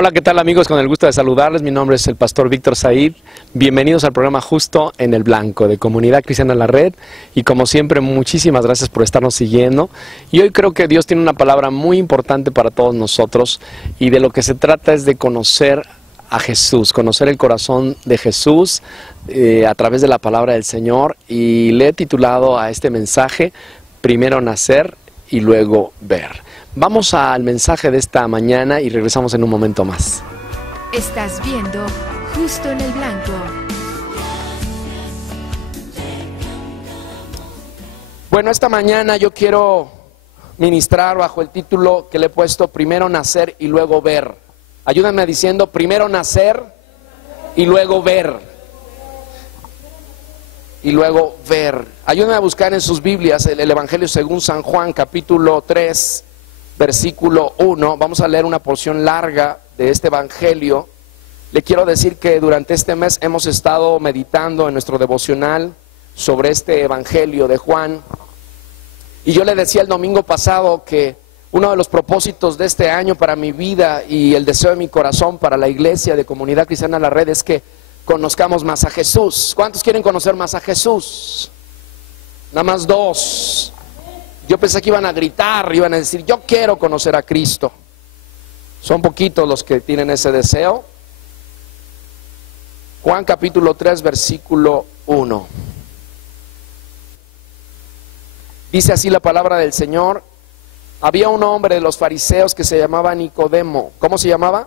Hola, ¿qué tal amigos? Con el gusto de saludarles, mi nombre es el pastor Víctor Said. Bienvenidos al programa Justo en el Blanco de Comunidad Cristiana La Red. Y como siempre, muchísimas gracias por estarnos siguiendo. Y hoy creo que Dios tiene una palabra muy importante para todos nosotros. Y de lo que se trata es de conocer a Jesús, conocer el corazón de Jesús a través de la palabra del Señor. Y le he titulado a este mensaje, Primero nacer y luego ver. Vamos al mensaje de esta mañana y regresamos en un momento más. Estás viendo Justo en el Blanco. Bueno, esta mañana yo quiero ministrar bajo el título que le he puesto Primero nacer y luego ver. Ayúdenme diciendo primero nacer y luego ver. Y luego ver. Ayúdenme a buscar en sus Biblias el Evangelio según San Juan, capítulo 3. Versículo 1, vamos a leer una porción larga de este evangelio. Le quiero decir que durante este mes hemos estado meditando en nuestro devocional sobre este evangelio de Juan. Y yo le decía el domingo pasado que uno de los propósitos de este año para mi vida y el deseo de mi corazón para la iglesia de Comunidad Cristiana La Red es que conozcamos más a Jesús. ¿Cuántos quieren conocer más a Jesús? Nada más dos. Yo pensé que iban a gritar, iban a decir, yo quiero conocer a Cristo. Son poquitos los que tienen ese deseo. Juan capítulo 3, versículo 1. Dice así la palabra del Señor. Había un hombre de los fariseos que se llamaba Nicodemo. ¿Cómo se llamaba?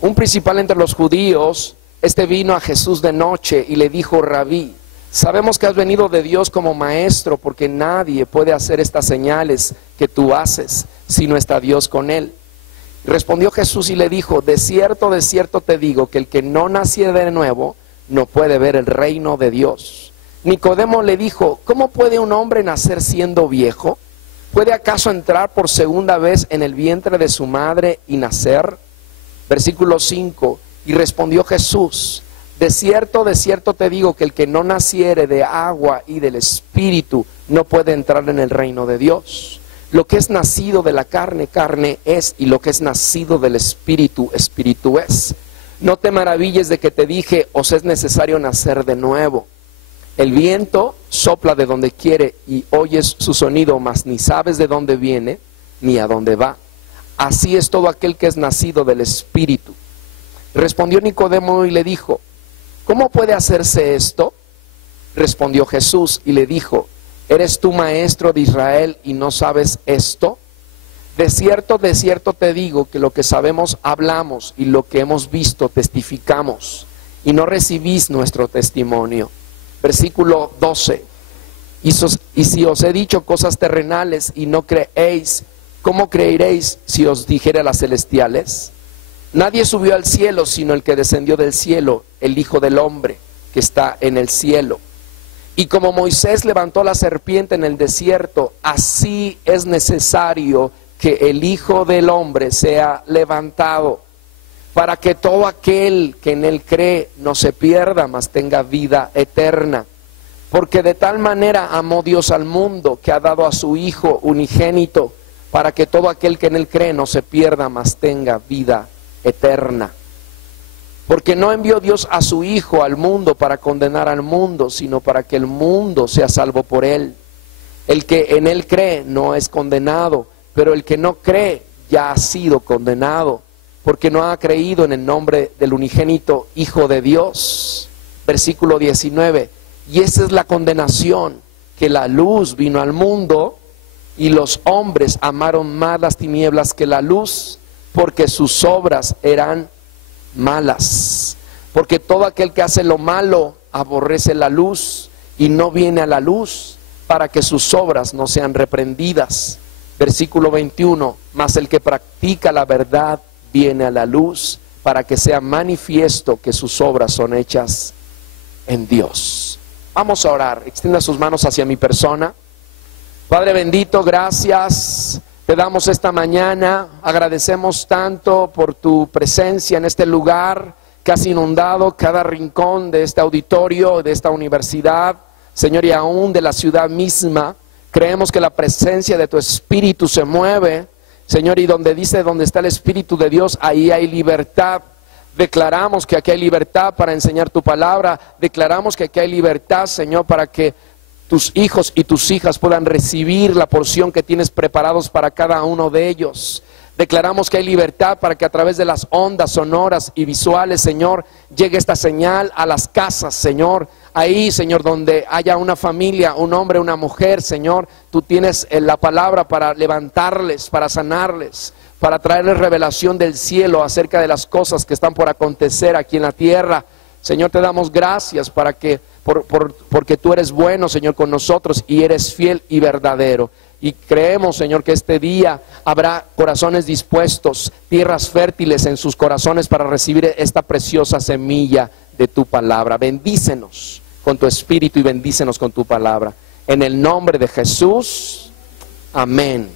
Un principal entre los judíos. Este vino a Jesús de noche y le dijo, Rabí, sabemos que has venido de Dios como maestro, porque nadie puede hacer estas señales que tú haces, si no está Dios con él. Respondió Jesús y le dijo, de cierto te digo, que el que no naciere de nuevo, no puede ver el reino de Dios. Nicodemo le dijo, ¿cómo puede un hombre nacer siendo viejo? ¿Puede acaso entrar por segunda vez en el vientre de su madre y nacer? Versículo 5, y respondió Jesús, de cierto te digo que el que no naciere de agua y del Espíritu no puede entrar en el reino de Dios. Lo que es nacido de la carne, carne es, y lo que es nacido del Espíritu, Espíritu es. No te maravilles de que te dije, os es necesario nacer de nuevo. El viento sopla de donde quiere y oyes su sonido, mas ni sabes de dónde viene ni a dónde va. Así es todo aquel que es nacido del Espíritu. Respondió Nicodemo y le dijo, ¿cómo puede hacerse esto? Respondió Jesús y le dijo, ¿eres tú maestro de Israel y no sabes esto? De cierto te digo que lo que sabemos hablamos y lo que hemos visto testificamos y no recibís nuestro testimonio. Versículo 12, y si os he dicho cosas terrenales y no creéis, ¿cómo creeréis si os dijere las celestiales? Nadie subió al cielo sino el que descendió del cielo, el Hijo del Hombre que está en el cielo. Y como Moisés levantó la serpiente en el desierto, así es necesario que el Hijo del Hombre sea levantado, para que todo aquel que en él cree no se pierda, mas tenga vida eterna. Porque de tal manera amó Dios al mundo, que ha dado a su Hijo unigénito, para que todo aquel que en él cree no se pierda, mas tenga vida eterna. Porque no envió Dios a su Hijo al mundo para condenar al mundo, sino para que el mundo sea salvo por él. El que en él cree no es condenado, pero el que no cree ya ha sido condenado, porque no ha creído en el nombre del unigénito Hijo de Dios. Versículo 19, y esa es la condenación, que la luz vino al mundo, y los hombres amaron más las tinieblas que la luz, porque sus obras eran malas. Porque todo aquel que hace lo malo aborrece la luz y no viene a la luz, para que sus obras no sean reprendidas. Versículo 21, mas el que practica la verdad viene a la luz, para que sea manifiesto que sus obras son hechas en Dios. Vamos a orar. Extienda sus manos hacia mi persona. Padre bendito, gracias te damos esta mañana. Agradecemos tanto por tu presencia en este lugar que has inundado cada rincón de este auditorio, de esta universidad, Señor, y aún de la ciudad misma. Creemos que la presencia de tu Espíritu se mueve Señor, y donde dice, donde está el Espíritu de Dios, ahí hay libertad. Declaramos que aquí hay libertad para enseñar tu palabra. Declaramos que aquí hay libertad, Señor, para que tus hijos y tus hijas puedan recibir la porción que tienes preparados para cada uno de ellos. Declaramos que hay libertad para que a través de las ondas sonoras y visuales, Señor, llegue esta señal a las casas, Señor. Ahí, Señor, donde haya una familia, un hombre, una mujer, Señor, tú tienes la palabra para levantarles, para sanarles, para traerles revelación del cielo acerca de las cosas que están por acontecer aquí en la tierra. Señor, te damos gracias porque tú eres bueno, Señor, con nosotros y eres fiel y verdadero. Y creemos, Señor, que este día habrá corazones dispuestos, tierras fértiles en sus corazones para recibir esta preciosa semilla de tu palabra. Bendícenos con tu espíritu y bendícenos con tu palabra. En el nombre de Jesús, amén.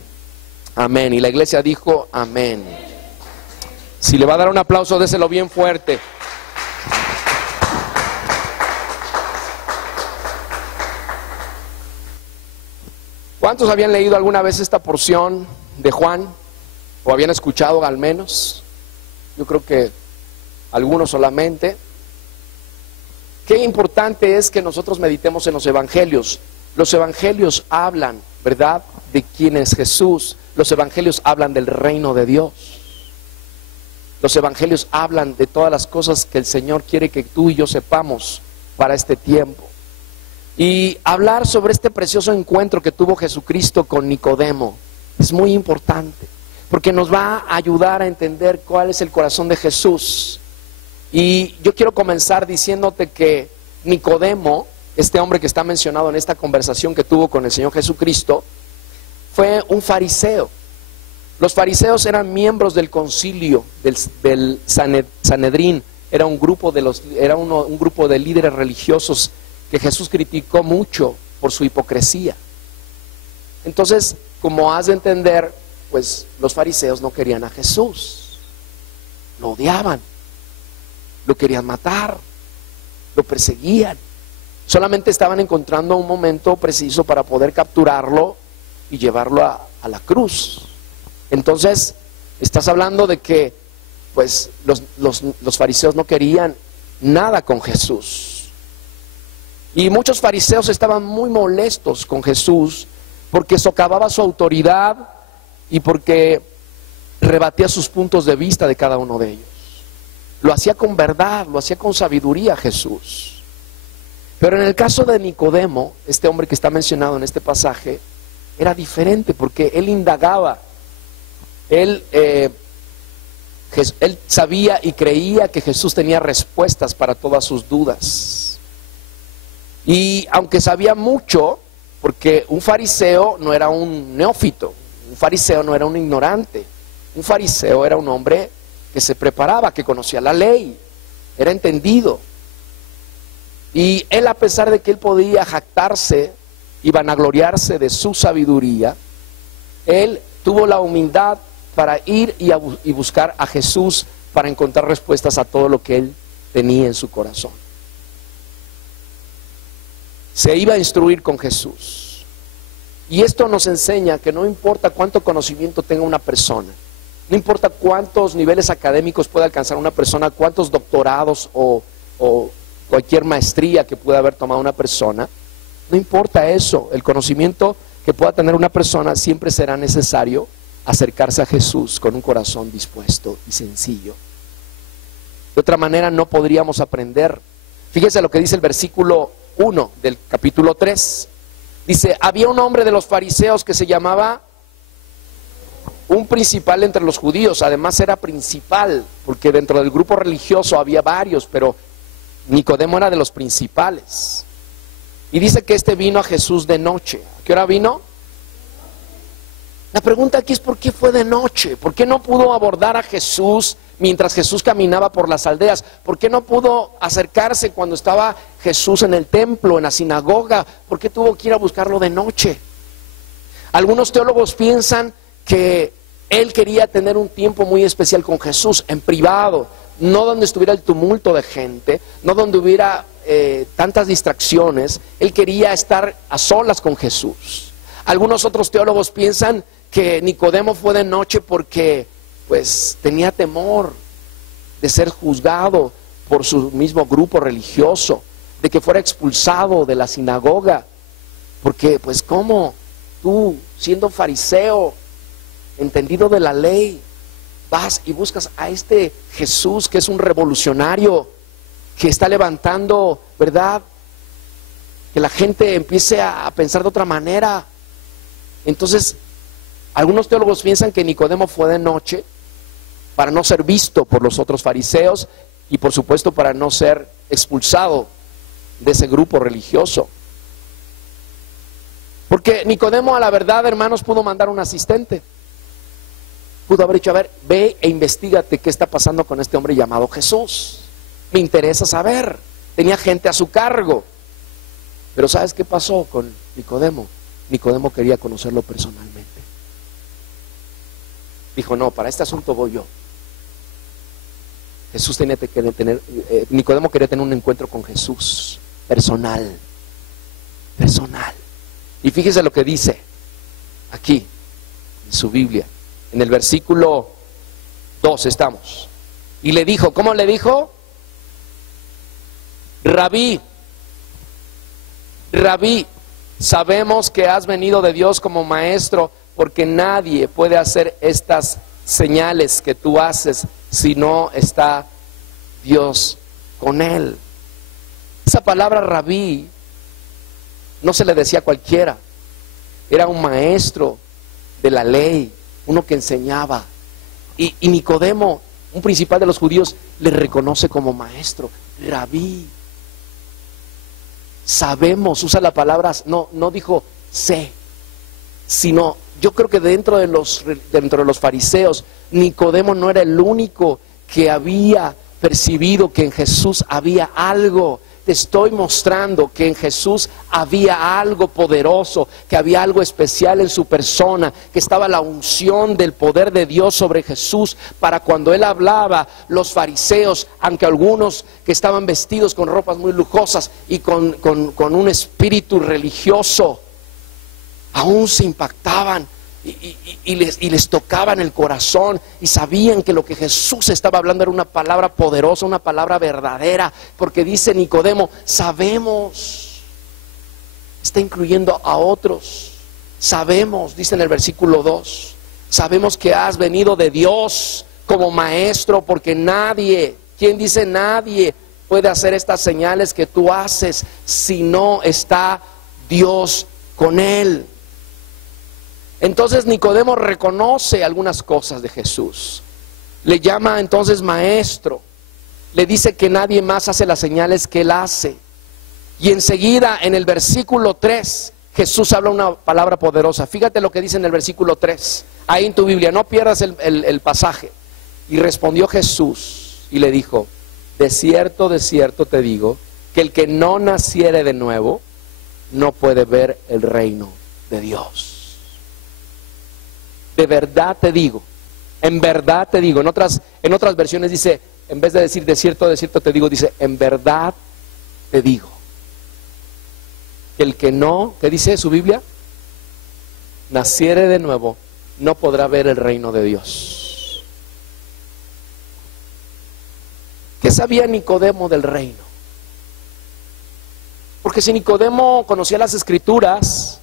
Amén. Y la iglesia dijo amén. Si le va a dar un aplauso, déselo bien fuerte. ¿Cuántos habían leído alguna vez esta porción de Juan? ¿O habían escuchado al menos? Yo creo que algunos solamente. Qué importante es que nosotros meditemos en los evangelios. Los evangelios hablan, ¿verdad?, de quién es Jesús. Los evangelios hablan del reino de Dios. Los evangelios hablan de todas las cosas que el Señor quiere que tú y yo sepamos para este tiempo. Y hablar sobre este precioso encuentro que tuvo Jesucristo con Nicodemo es muy importante, porque nos va a ayudar a entender cuál es el corazón de Jesús. Y yo quiero comenzar diciéndote que Nicodemo, este hombre que está mencionado en esta conversación que tuvo con el Señor Jesucristo, fue un fariseo. Los fariseos eran miembros del concilio del Sanedrín. Era un grupo un grupo de líderes religiosos que Jesús criticó mucho por su hipocresía. Entonces, como has de entender, pues los fariseos no querían a Jesús, lo odiaban, lo querían matar, lo perseguían. Solamente estaban encontrando un momento preciso para poder capturarlo y llevarlo a la cruz. Entonces, estás hablando de que pues los fariseos no querían nada con Jesús. Y muchos fariseos estaban muy molestos con Jesús porque socavaba su autoridad y porque rebatía sus puntos de vista de cada uno de ellos. Lo hacía con verdad, lo hacía con sabiduría Jesús. Pero en el caso de Nicodemo, este hombre que está mencionado en este pasaje, era diferente porque él indagaba. Él sabía y creía que Jesús tenía respuestas para todas sus dudas. Y aunque sabía mucho, porque un fariseo no era un neófito, un fariseo no era un ignorante, un fariseo era un hombre que se preparaba, que conocía la ley, era entendido. Y él, a pesar de que él podía jactarse y vanagloriarse de su sabiduría, él tuvo la humildad para ir y buscar a Jesús para encontrar respuestas a todo lo que él tenía en su corazón. Se iba a instruir con Jesús. Y esto nos enseña que no importa cuánto conocimiento tenga una persona, no importa cuántos niveles académicos pueda alcanzar una persona, cuántos doctorados o cualquier maestría que pueda haber tomado una persona, no importa eso, el conocimiento que pueda tener una persona, siempre será necesario acercarse a Jesús con un corazón dispuesto y sencillo. De otra manera no podríamos aprender. Fíjese lo que dice el versículo 1 del capítulo 3. Dice, había un hombre de los fariseos que se llamaba un principal entre los judíos. Además era principal, porque dentro del grupo religioso había varios, pero Nicodemo era de los principales. Y dice que este vino a Jesús de noche. ¿A qué hora vino? La pregunta aquí es ¿por qué fue de noche? ¿Por qué no pudo abordar a Jesús mientras Jesús caminaba por las aldeas? ¿Por qué no pudo acercarse cuando estaba Jesús en el templo, en la sinagoga? ¿Por qué tuvo que ir a buscarlo de noche? Algunos teólogos piensan que él quería tener un tiempo muy especial con Jesús, en privado, no donde estuviera el tumulto de gente, no donde hubiera tantas distracciones. Él quería estar a solas con Jesús. Algunos otros teólogos piensan que Nicodemo fue de noche porque pues tenía temor de ser juzgado por su mismo grupo religioso, de que fuera expulsado de la sinagoga, porque pues cómo tú, siendo fariseo, entendido de la ley, vas y buscas a este Jesús que es un revolucionario, que está levantando, ¿verdad?, que la gente empiece a pensar de otra manera. Entonces, algunos teólogos piensan que Nicodemo fue de noche para no ser visto por los otros fariseos y por supuesto para no ser expulsado de ese grupo religioso. Porque Nicodemo, a la verdad, hermanos, pudo mandar un asistente. Pudo haber dicho, a ver, ve e investígate qué está pasando con este hombre llamado Jesús. Me interesa saber. Tenía gente a su cargo. Pero ¿sabes qué pasó con Nicodemo? Nicodemo quería conocerlo personalmente. Dijo, no, para este asunto voy yo. Jesús tenía que tener, Nicodemo quería tener un encuentro con Jesús, personal. Y fíjese lo que dice aquí, en su Biblia, en el versículo 2 estamos. Y le dijo, ¿cómo le dijo? Rabí, sabemos que has venido de Dios como maestro, porque nadie puede hacer estas señales que tú haces si no está Dios con él. Esa palabra rabí no se le decía a cualquiera, era un maestro de la ley, uno que enseñaba. Y Nicodemo, un principal de los judíos, le reconoce como maestro, rabí. Sabemos, usa la palabra, no dijo sé, sino yo creo que dentro de los fariseos, Nicodemo no era el único que había percibido que en Jesús había algo. Te estoy mostrando que en Jesús había algo poderoso, que había algo especial en su persona, que estaba la unción del poder de Dios sobre Jesús, para cuando él hablaba, los fariseos, aunque algunos que estaban vestidos con ropas muy lujosas y con un espíritu religioso, aún se impactaban y les tocaban el corazón y sabían que lo que Jesús estaba hablando era una palabra poderosa, una palabra verdadera, porque dice Nicodemo, sabemos, está incluyendo a otros, sabemos, dice en el versículo 2, sabemos que has venido de Dios como maestro, porque nadie, ¿quién dice nadie? Puede hacer estas señales que tú haces si no está Dios con él. Entonces Nicodemo reconoce algunas cosas de Jesús, le llama entonces maestro, le dice que nadie más hace las señales que él hace, y enseguida en el versículo 3 Jesús habla una palabra poderosa. Fíjate lo que dice en el versículo 3, ahí en tu Biblia, no pierdas el pasaje. Y respondió Jesús y le dijo, de cierto te digo, que el que no naciere de nuevo no puede ver el reino de Dios. De verdad te digo, en verdad te digo. En otras versiones dice, en vez de decir de cierto te digo, dice, en verdad te digo. El que no, ¿qué dice su Biblia? Naciere de nuevo, no podrá ver el reino de Dios. ¿Qué sabía Nicodemo del reino? Porque si Nicodemo conocía las Escrituras,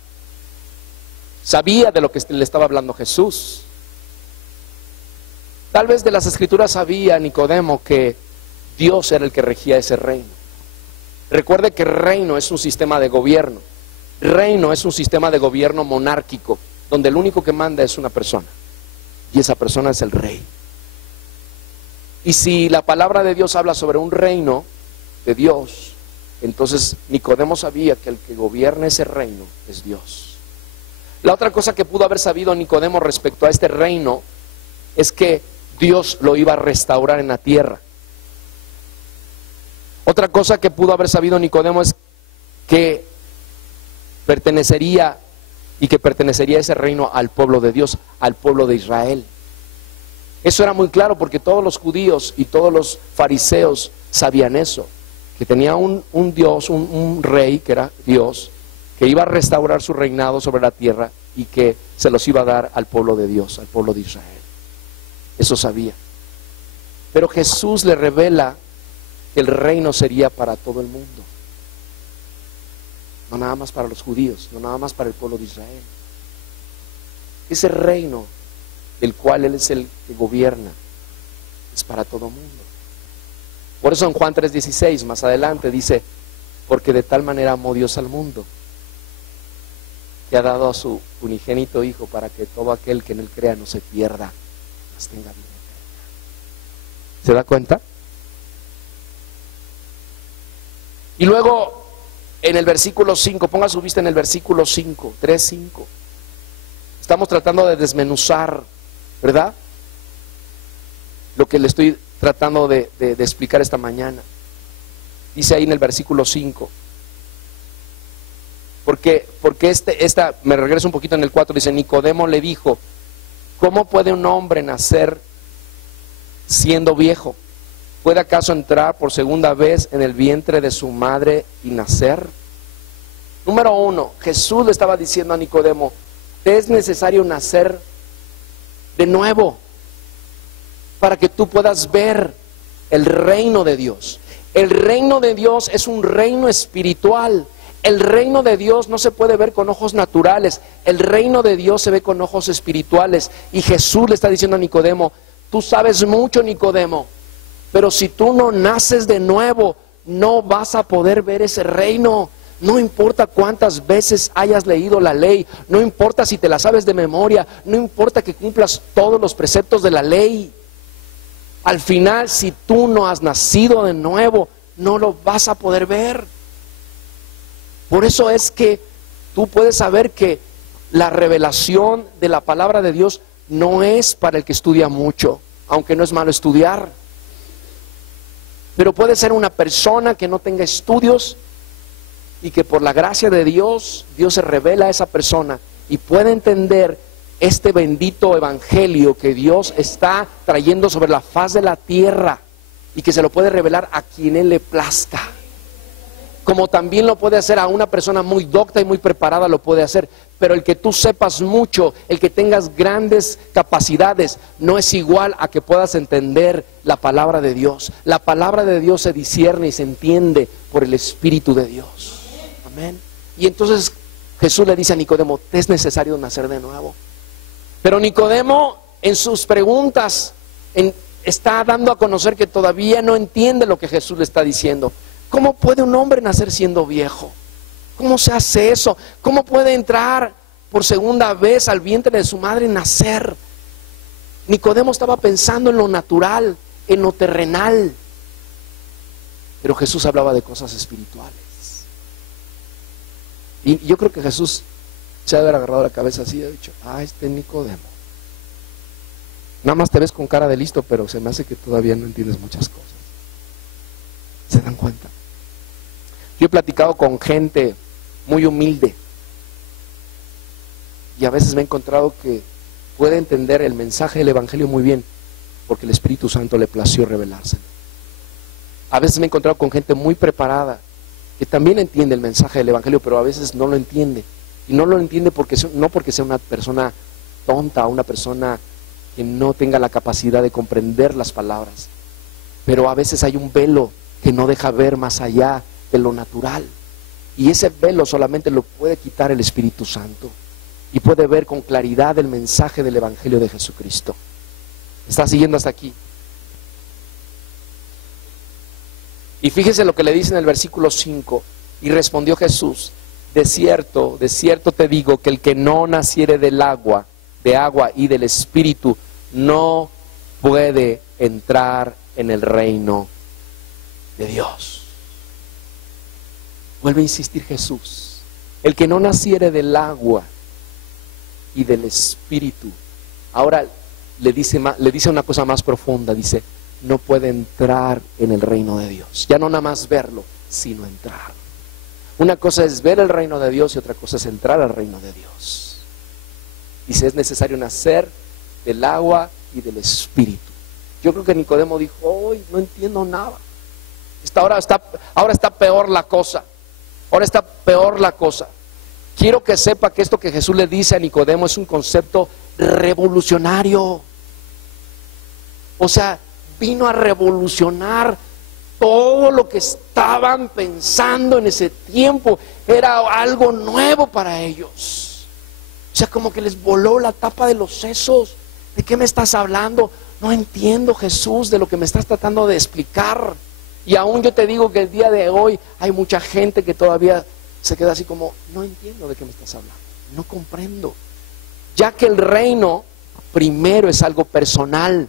sabía de lo que le estaba hablando Jesús. Tal vez de las Escrituras sabía Nicodemo que Dios era el que regía ese reino. Recuerde que reino es un sistema de gobierno. Reino es un sistema de gobierno monárquico, donde el único que manda es una persona, y esa persona es el rey. Y si la palabra de Dios habla sobre un reino de Dios, entonces Nicodemo sabía que el que gobierna ese reino es Dios. La otra cosa que pudo haber sabido Nicodemo respecto a este reino es que Dios lo iba a restaurar en la tierra. Otra cosa que pudo haber sabido Nicodemo es que pertenecería ese reino al pueblo de Dios, al pueblo de Israel. Eso era muy claro porque todos los judíos y todos los fariseos sabían eso, que tenía un Dios, un rey que era Dios, que iba a restaurar su reinado sobre la tierra y que se los iba a dar al pueblo de Dios, al pueblo de Israel. Eso sabía. Pero Jesús le revela que el reino sería para todo el mundo. No nada más para los judíos, no nada más para el pueblo de Israel. Ese reino del cual Él es el que gobierna es para todo el mundo. Por eso en Juan 3:16, más adelante, dice: porque de tal manera amó Dios al mundo, que ha dado a su unigénito Hijo, para que todo aquel que en Él crea no se pierda, mas tenga vida eterna. ¿Se da cuenta? Y luego en el versículo 5, ponga su vista en el versículo 5, 3:5. Estamos tratando de desmenuzar, ¿verdad?, lo que le estoy tratando de explicar esta mañana. Dice ahí en el versículo 5, porque me regreso un poquito en el 4, dice: Nicodemo le dijo: ¿cómo puede un hombre nacer siendo viejo? ¿Puede acaso entrar por segunda vez en el vientre de su madre y nacer? Número 1, Jesús le estaba diciendo a Nicodemo: te es necesario nacer de nuevo para que tú puedas ver el reino de Dios. El reino de Dios es un reino espiritual. El reino de Dios no se puede ver con ojos naturales. El reino de Dios se ve con ojos espirituales. Y Jesús le está diciendo a Nicodemo: tú sabes mucho, Nicodemo, pero si tú no naces de nuevo, no vas a poder ver ese reino. No importa cuántas veces hayas leído la ley, no importa si te la sabes de memoria, no importa que cumplas todos los preceptos de la ley. Al final, si tú no has nacido de nuevo, no lo vas a poder ver. Por eso es que tú puedes saber que la revelación de la palabra de Dios no es para el que estudia mucho, aunque no es malo estudiar. Pero puede ser una persona que no tenga estudios y que por la gracia de Dios, Dios se revela a esa persona y puede entender este bendito evangelio que Dios está trayendo sobre la faz de la tierra y que se lo puede revelar a quien Él le plazca. Como también lo puede hacer a una persona muy docta y muy preparada, lo puede hacer. Pero el que tú sepas mucho, el que tengas grandes capacidades, no es igual a que puedas entender la palabra de Dios. La palabra de Dios se discierne y se entiende por el Espíritu de Dios. Amén. Y entonces Jesús le dice a Nicodemo: te es necesario nacer de nuevo. Pero Nicodemo en sus preguntas está dando a conocer que todavía no entiende lo que Jesús le está diciendo. ¿Cómo puede un hombre nacer siendo viejo? ¿Cómo se hace eso? ¿Cómo puede entrar por segunda vez al vientre de su madre y nacer? Nicodemo estaba pensando en lo natural, en lo terrenal. Pero Jesús hablaba de cosas espirituales. Y yo creo que Jesús se ha de haber agarrado la cabeza así y ha dicho: este Nicodemo, nada más te ves con cara de listo, pero se me hace que todavía no entiendes muchas cosas. ¿Se dan cuenta? Yo he platicado con gente muy humilde y a veces me he encontrado que puede entender el mensaje del evangelio muy bien porque el Espíritu Santo le plació revelárselo. A veces me he encontrado con gente muy preparada que también entiende el mensaje del evangelio, pero a veces no lo entiende. Y no lo entiende no porque sea una persona tonta o una persona que no tenga la capacidad de comprender las palabras, pero a veces hay un velo que no deja ver más allá de lo natural, y ese velo solamente lo puede quitar el Espíritu Santo y puede ver con claridad el mensaje del evangelio de Jesucristo. ¿Está siguiendo hasta aquí? Y fíjese lo que le dice en el versículo 5: y respondió Jesús: de cierto te digo que el que no naciere de agua y del Espíritu no puede entrar en el reino de Dios. Vuelve a insistir Jesús: el que no naciere del agua y del Espíritu. Ahora le dice una cosa más profunda, dice: no puede entrar en el reino de Dios. Ya no nada más verlo, sino entrar. Una cosa es ver el reino de Dios y otra cosa es entrar al reino de Dios. Dice: es necesario nacer del agua y del Espíritu. Yo creo que Nicodemo dijo: hoy no entiendo nada. Ahora está peor la cosa. Ahora está peor la cosa. Quiero que sepa que esto que Jesús le dice a Nicodemo es un concepto revolucionario. O sea, vino a revolucionar todo lo que estaban pensando en ese tiempo. Era algo nuevo para ellos. O sea, como que les voló la tapa de los sesos. ¿De qué me estás hablando? No entiendo, Jesús, de lo que me estás tratando de explicar. Y aún yo te digo que el día de hoy hay mucha gente que todavía se queda así como, no entiendo de qué me estás hablando, no comprendo. Ya que el reino primero es algo personal.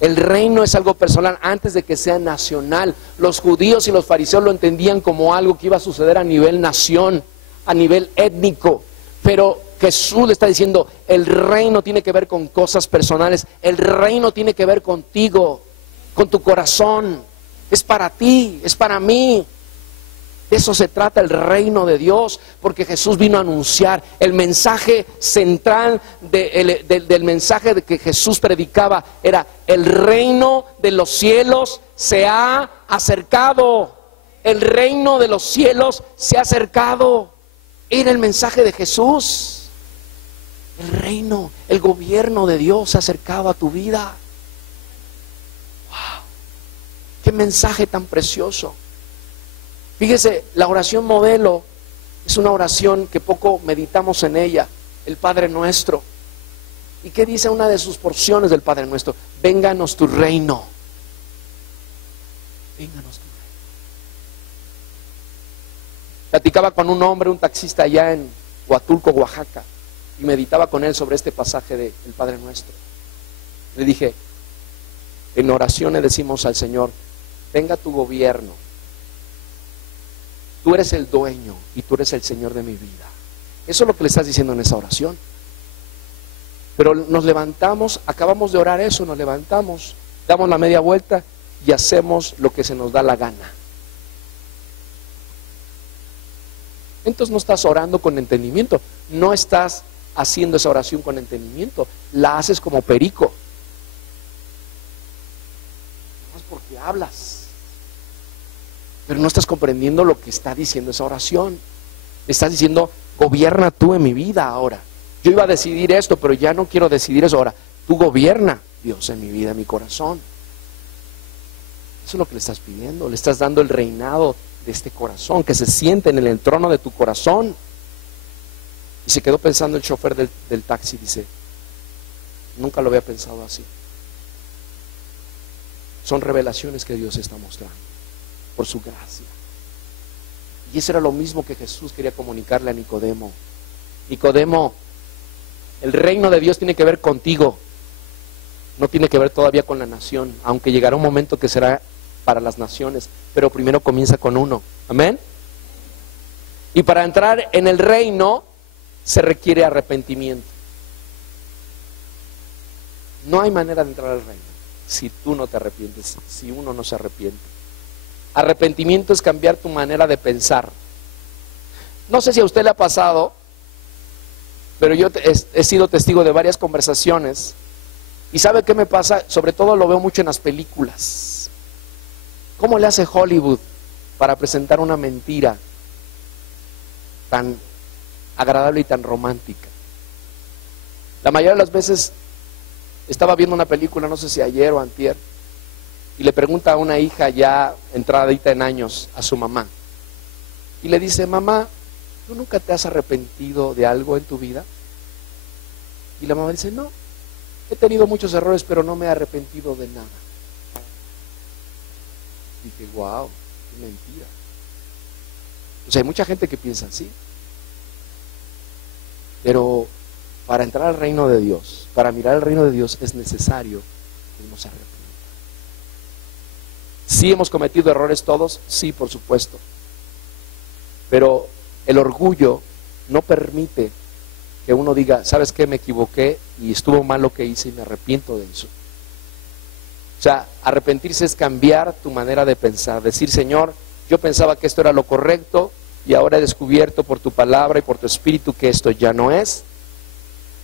El reino es algo personal antes de que sea nacional. Los judíos y los fariseos lo entendían como algo que iba a suceder a nivel nación, a nivel étnico. Pero Jesús le está diciendo, el reino tiene que ver con cosas personales. El reino tiene que ver contigo, con tu corazón. Es para ti, es para mí. De eso se trata el reino de Dios, porque Jesús vino a anunciar el mensaje central del mensaje de que Jesús predicaba. Era, el reino de los cielos se ha acercado. El reino de los cielos se ha acercado. Era el mensaje de Jesús. El reino, el gobierno de Dios se ha acercado a tu vida. ¡Wow! ¡Qué mensaje tan precioso! Fíjese, la oración modelo es una oración que poco meditamos en ella, el Padre Nuestro. ¿Y qué dice una de sus porciones del Padre Nuestro? Vénganos tu reino. Vénganos tu reino. Platicaba con un hombre, un taxista allá en Huatulco, Oaxaca, y meditaba con él sobre este pasaje del Padre Nuestro. Le dije, en oración le decimos al Señor, venga tu gobierno. Tú eres el dueño y tú eres el Señor de mi vida. Eso es lo que le estás diciendo en esa oración. Pero nos levantamos, acabamos de orar eso, nos levantamos, damos la media vuelta y hacemos lo que se nos da la gana. Entonces no estás orando con entendimiento, no estás haciendo esa oración con entendimiento, la haces como perico. No es porque hablas. Pero no estás comprendiendo lo que está diciendo esa oración. Estás diciendo, gobierna tú en mi vida ahora. Yo iba a decidir esto, pero ya no quiero decidir eso ahora. Tú gobierna, Dios, en mi vida, en mi corazón. Eso es lo que le estás pidiendo. Le estás dando el reinado de este corazón, que se siente en el trono de tu corazón. Y se quedó pensando el chofer del taxi, dice, nunca lo había pensado así. Son revelaciones que Dios está mostrando por su gracia. Y eso era lo mismo que Jesús quería comunicarle a Nicodemo. Nicodemo, el reino de Dios tiene que ver contigo, no tiene que ver todavía con la nación, aunque llegará un momento que será para las naciones, pero primero comienza con uno. Amén. Y para entrar en el reino se requiere arrepentimiento. No hay manera de entrar al reino si tú no te arrepientes, si uno no se arrepiente. Arrepentimiento es cambiar tu manera de pensar. No sé si a usted le ha pasado, pero yo he sido testigo de varias conversaciones. ¿Y sabe qué me pasa? Sobre todo lo veo mucho en las películas. ¿Cómo le hace Hollywood para presentar una mentira tan agradable y tan romántica? La mayoría de las veces estaba viendo una película, no sé si ayer o antier, y le pregunta a una hija ya entradita en años a su mamá, y le dice, mamá, ¿tú nunca te has arrepentido de algo en tu vida? Y la mamá dice, no, he tenido muchos errores, pero no me he arrepentido de nada. Dije, wow, qué mentira. O sea, hay mucha gente que piensa así. Pero para entrar al reino de Dios, para mirar el reino de Dios, es necesario que nos arrepentamos. ¿Sí hemos cometido errores todos? Sí, por supuesto. Pero el orgullo no permite que uno diga, ¿sabes qué? Me equivoqué y estuvo mal lo que hice y me arrepiento de eso. O sea, arrepentirse es cambiar tu manera de pensar. Decir, Señor, yo pensaba que esto era lo correcto y ahora he descubierto por tu palabra y por tu espíritu que esto ya no es.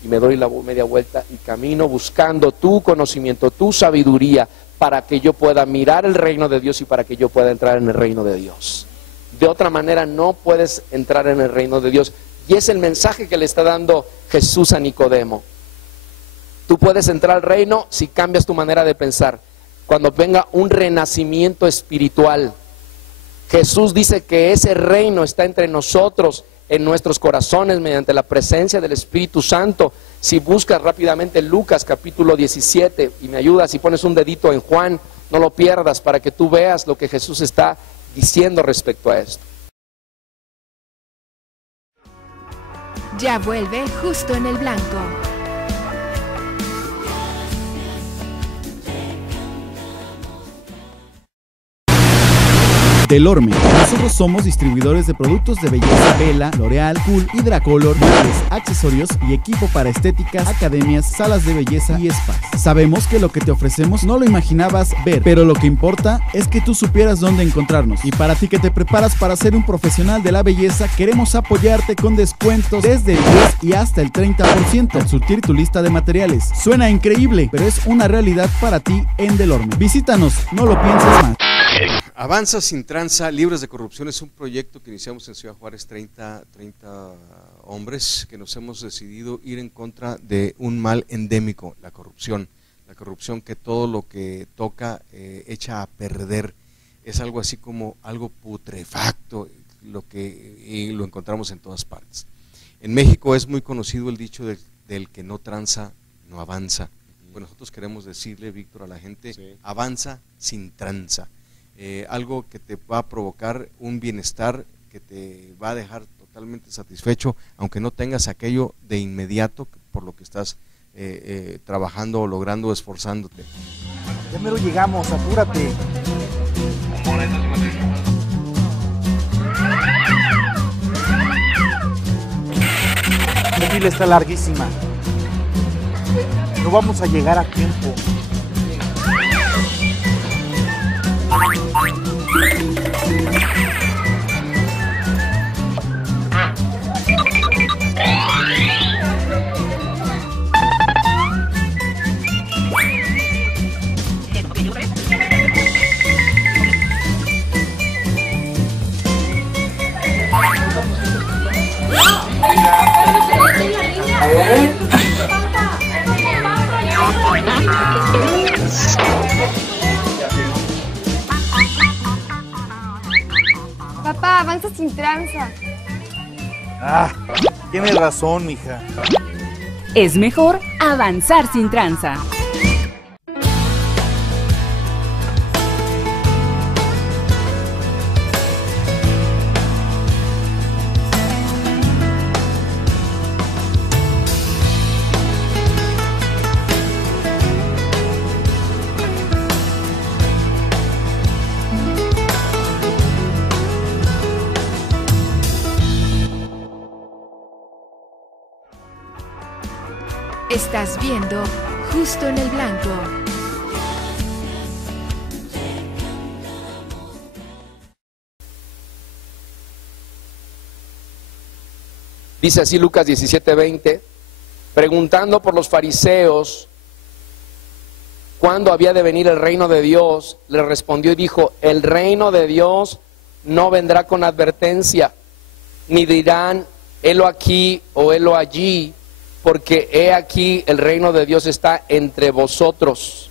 Y me doy la media vuelta y camino buscando tu conocimiento, tu sabiduría, para que yo pueda mirar el reino de Dios y para que yo pueda entrar en el reino de Dios. De otra manera no puedes entrar en el reino de Dios. Y es el mensaje que le está dando Jesús a Nicodemo. Tú puedes entrar al reino si cambias tu manera de pensar. Cuando venga un renacimiento espiritual. Jesús dice que ese reino está entre nosotros, en nuestros corazones, mediante la presencia del Espíritu Santo. Si buscas rápidamente Lucas capítulo 17 y me ayudas y pones un dedito en Juan, no lo pierdas para que tú veas lo que Jesús está diciendo respecto a esto. Ya vuelve Justo en el Blanco. Delorme. Nosotros somos distribuidores de productos de belleza Vela, L'Oreal, Cool, Hidracolor, muebles, accesorios y equipo para estéticas, academias, salas de belleza y spas. Sabemos que lo que te ofrecemos no lo imaginabas ver, pero lo que importa es que tú supieras dónde encontrarnos. Y para ti que te preparas para ser un profesional de la belleza, queremos apoyarte con descuentos desde el 10 y hasta el 30% al surtir tu lista de materiales. Suena increíble, pero es una realidad para ti en Delorme. Visítanos, no lo pienses más. Avanza sin tranza, libres de corrupción, es un proyecto que iniciamos en Ciudad Juárez, 30 hombres que nos hemos decidido ir en contra de un mal endémico, la corrupción que todo lo que toca echa a perder, es algo así como algo putrefacto, y lo encontramos en todas partes. En México es muy conocido el dicho del que no tranza, no avanza. Pues nosotros queremos decirle, Víctor, a la gente, sí, avanza sin tranza. Algo que te va a provocar un bienestar, que te va a dejar totalmente satisfecho, aunque no tengas aquello de inmediato por lo que estás trabajando o logrando, esforzándote. Ya mero llegamos, apúrate. La fila está larguísima. No vamos a llegar a tiempo. Papá, avanza sin tranza. Ah, tienes razón, mija. Es mejor avanzar sin tranza. Estás viendo Justo en el Blanco. Dice así Lucas 17:20, preguntando por los fariseos cuándo había de venir el reino de Dios, le respondió y dijo: el reino de Dios no vendrá con advertencia, ni dirán helo aquí o helo allí, porque he aquí el reino de Dios está entre vosotros.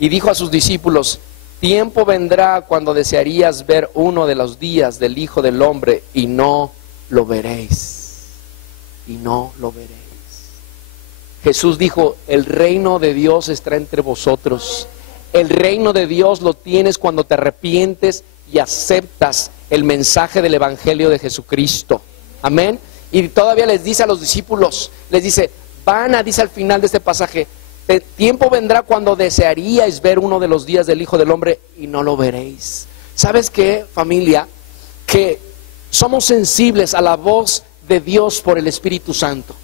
Y dijo a sus discípulos: tiempo vendrá cuando desearías ver uno de los días del Hijo del Hombre y no lo veréis. Y no lo veréis. Jesús dijo: el reino de Dios está entre vosotros. El reino de Dios lo tienes cuando te arrepientes y aceptas el mensaje del Evangelio de Jesucristo. Amén. Y todavía les dice a los discípulos, les dice, dice al final de este pasaje, tiempo vendrá cuando desearíais ver uno de los días del Hijo del Hombre y no lo veréis. ¿Sabes qué, familia? Que somos sensibles a la voz de Dios por el Espíritu Santo.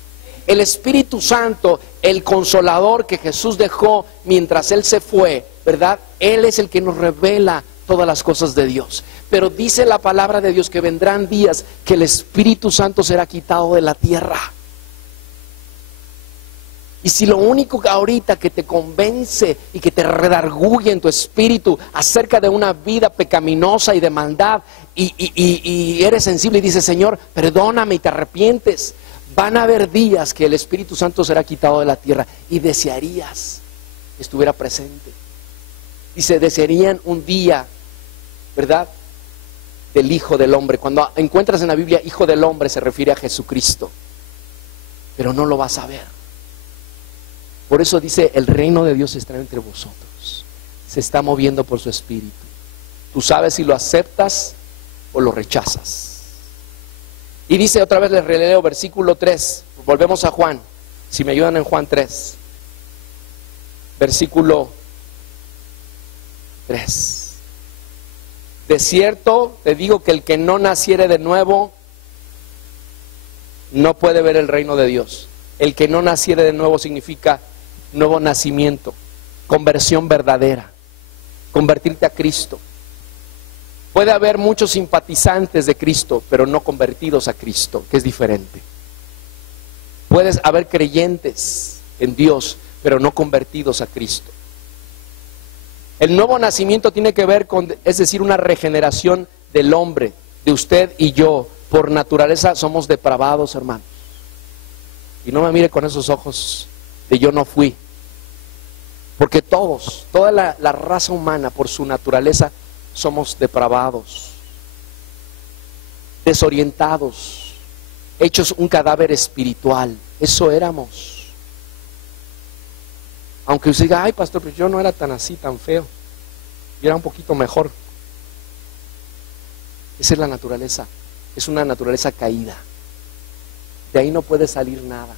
El Espíritu Santo, el consolador que Jesús dejó mientras Él se fue, ¿verdad? Él es el que nos revela todas las cosas de Dios. Pero dice la palabra de Dios que vendrán días que el Espíritu Santo será quitado de la tierra. Y si lo único que ahorita que te convence y que te redarguye en tu espíritu acerca de una vida pecaminosa y de maldad, y eres sensible y dices, Señor, perdóname, y te arrepientes, van a haber días que el Espíritu Santo será quitado de la tierra y desearías que estuviera presente. Dice, desearían un día, ¿verdad?, del Hijo del Hombre. Cuando encuentras en la Biblia Hijo del Hombre se refiere a Jesucristo, pero no lo vas a ver. Por eso dice, el reino de Dios está entre vosotros, se está moviendo por su Espíritu. Tú sabes si lo aceptas o lo rechazas. Y dice otra vez, les releo versículo 3, volvemos a Juan, si me ayudan en Juan 3, versículo 3. De cierto te digo que el que no naciere de nuevo no puede ver el reino de Dios. El que no naciere de nuevo significa nuevo nacimiento, conversión verdadera, convertirte a Cristo. Puede haber muchos simpatizantes de Cristo, pero no convertidos a Cristo, que es diferente. Puedes haber creyentes en Dios, pero no convertidos a Cristo. El nuevo nacimiento tiene que ver con, es decir, una regeneración del hombre, de usted y yo. Por naturaleza somos depravados, hermanos. Y no me mire con esos ojos de yo no fui. Porque todos, toda la raza humana, por su naturaleza, somos depravados, desorientados, hechos un cadáver espiritual. Eso éramos. Aunque usted diga, ay pastor, pero yo no era tan así, tan feo, yo era un poquito mejor. Esa es la naturaleza, es una naturaleza caída. De ahí no puede salir nada.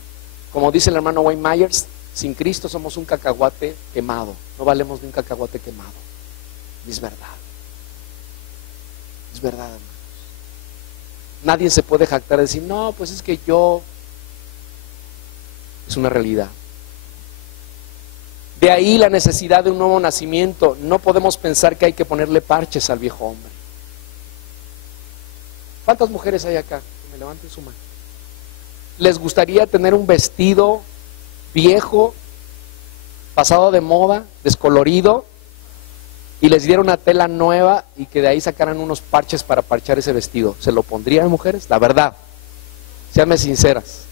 Como dice el hermano Wayne Myers, sin Cristo somos un cacahuate quemado. No valemos ni un cacahuate quemado. Y es verdad. Es verdad, hermanos. Nadie se puede jactar de decir, no, pues es que yo... Es una realidad. De ahí la necesidad de un nuevo nacimiento. No podemos pensar que hay que ponerle parches al viejo hombre. ¿Cuántas mujeres hay acá? Que me levanten su mano. ¿Les gustaría tener un vestido viejo, pasado de moda, descolorido, y les diera una tela nueva y que de ahí sacaran unos parches para parchar ese vestido? ¿Se lo pondrían, mujeres? La verdad, séanme sinceras.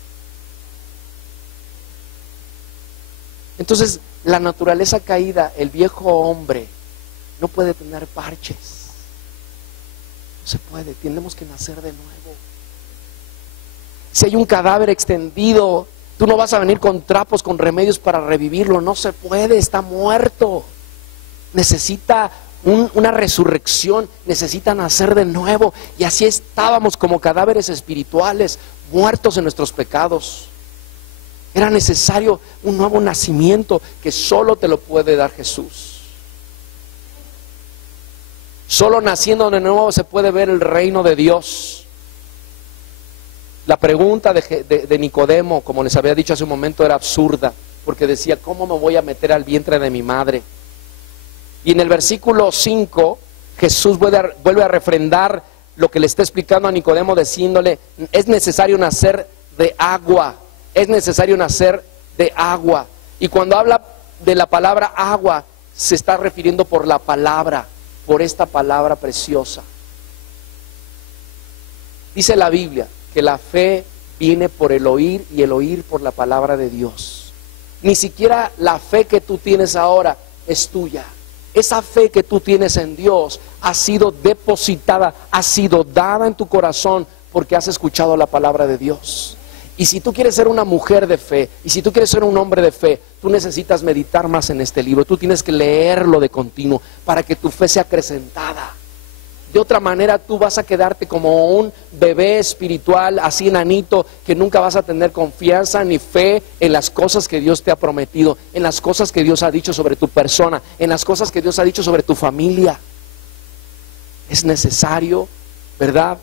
Entonces, la naturaleza caída, el viejo hombre, no puede tener parches. No se puede, tenemos que nacer de nuevo. Si hay un cadáver extendido, tú no vas a venir con trapos, con remedios para revivirlo. No se puede, está muerto. Necesita una resurrección, necesita nacer de nuevo. Y así estábamos como cadáveres espirituales, muertos en nuestros pecados. Era necesario un nuevo nacimiento que solo te lo puede dar Jesús. Solo naciendo de nuevo se puede ver el reino de Dios. La pregunta de Nicodemo, como les había dicho hace un momento, era absurda, porque decía, ¿cómo me voy a meter al vientre de mi madre? Y en el versículo 5, Jesús vuelve a refrendar lo que le está explicando a Nicodemo, diciéndole, es necesario nacer de agua, es necesario nacer de agua. Y cuando habla de la palabra agua, se está refiriendo por la palabra, por esta palabra preciosa. Dice la Biblia que la fe viene por el oír y el oír por la palabra de Dios. Ni siquiera la fe que tú tienes ahora es tuya. Esa fe que tú tienes en Dios ha sido depositada, ha sido dada en tu corazón porque has escuchado la palabra de Dios. Y si tú quieres ser una mujer de fe, y si tú quieres ser un hombre de fe, tú necesitas meditar más en este libro. Tú tienes que leerlo de continuo para que tu fe sea acrecentada. De otra manera tú vas a quedarte como un bebé espiritual, así enanito, que nunca vas a tener confianza ni fe en las cosas que Dios te ha prometido, en las cosas que Dios ha dicho sobre tu persona, en las cosas que Dios ha dicho sobre tu familia. Es necesario, ¿verdad?,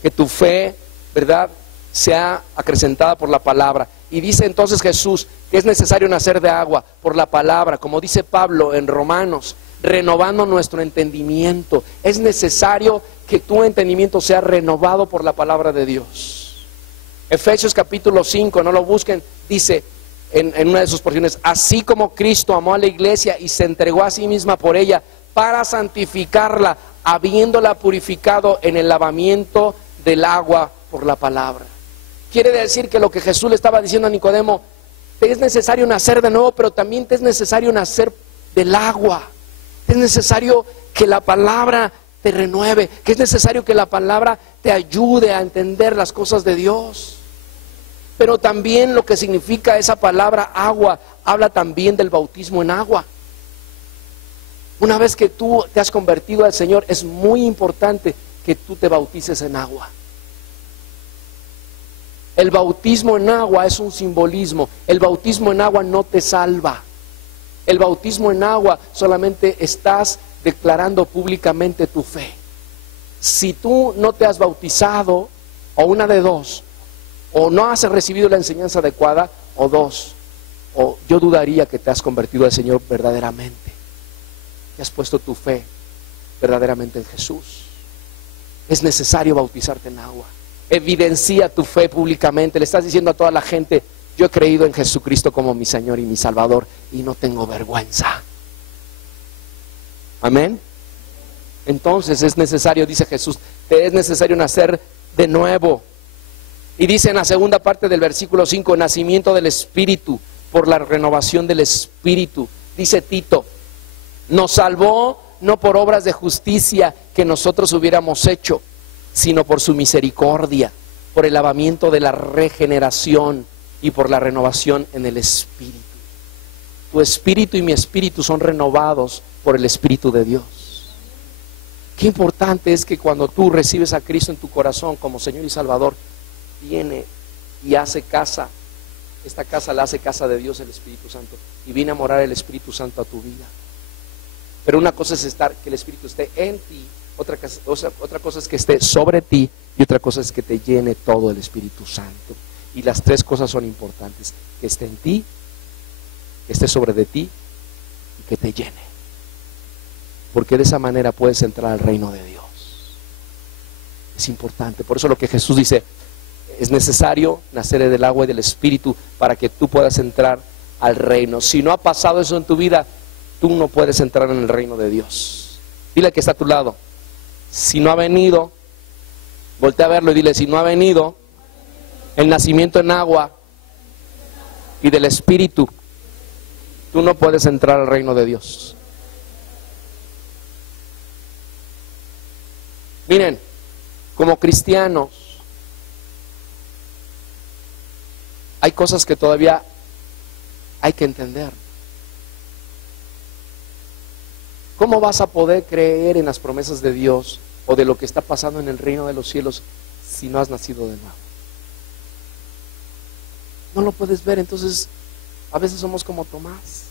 que tu fe, ¿verdad?, sea acrecentada por la palabra. Y dice entonces Jesús que es necesario nacer de agua por la palabra, como dice Pablo en Romanos, renovando nuestro entendimiento. Es necesario que tu entendimiento sea renovado por la palabra de Dios. Efesios capítulo 5, no lo busquen, dice, en una de sus porciones, así como Cristo amó a la iglesia y se entregó a sí misma por ella para santificarla, habiéndola purificado en el lavamiento del agua por la palabra. Quiere decir que lo que Jesús le estaba diciendo a Nicodemo, te es necesario nacer de nuevo, pero también te es necesario nacer del agua. Es necesario que la palabra te renueve, que es necesario que la palabra te ayude a entender las cosas de Dios. Pero también lo que significa esa palabra agua, habla también del bautismo en agua. Una vez que tú te has convertido al Señor, es muy importante que tú te bautices en agua. El bautismo en agua es un simbolismo. El bautismo en agua no te salva. El bautismo en agua solamente estás declarando públicamente tu fe. Si tú no te has bautizado, o una de dos, o no has recibido la enseñanza adecuada, o dos, o yo dudaría que te has convertido al Señor verdaderamente, que has puesto tu fe verdaderamente en Jesús. Es necesario bautizarte en agua. Evidencia tu fe públicamente. Le estás diciendo a toda la gente, yo he creído en Jesucristo como mi Señor y mi Salvador y no tengo vergüenza. Amén. Entonces es necesario, dice Jesús, te es necesario nacer de nuevo. Y dice en la segunda parte del versículo 5, nacimiento del Espíritu, por la renovación del Espíritu. Dice Tito, nos salvó no por obras de justicia que nosotros hubiéramos hecho, sino por su misericordia, por el lavamiento de la regeneración y por la renovación en el Espíritu. Tu espíritu y mi espíritu son renovados por el Espíritu de Dios. Qué importante es que cuando tú recibes a Cristo en tu corazón como Señor y Salvador, viene y hace casa. Esta casa la hace casa de Dios, el Espíritu Santo, y viene a morar el Espíritu Santo a tu vida. Pero una cosa es que el Espíritu esté en ti, otra cosa es que esté sobre ti, y otra cosa es que te llene todo el Espíritu Santo. Y las tres cosas son importantes: que esté en ti, que esté sobre de ti y que te llene. Porque de esa manera puedes entrar al reino de Dios. Es importante. Por eso lo que Jesús dice, es necesario nacer del agua y del Espíritu para que tú puedas entrar al reino. Si no ha pasado eso en tu vida, tú no puedes entrar en el reino de Dios. Dile al que está a tu lado, si no ha venido, voltea a verlo y dile, si no ha venido el nacimiento en agua y del Espíritu, tú no puedes entrar al reino de Dios. Miren, como cristianos, hay cosas que todavía hay que entender. ¿Cómo vas a poder creer en las promesas de Dios o de lo que está pasando en el reino de los cielos si no has nacido de nuevo? No lo puedes ver. Entonces a veces somos como Tomás,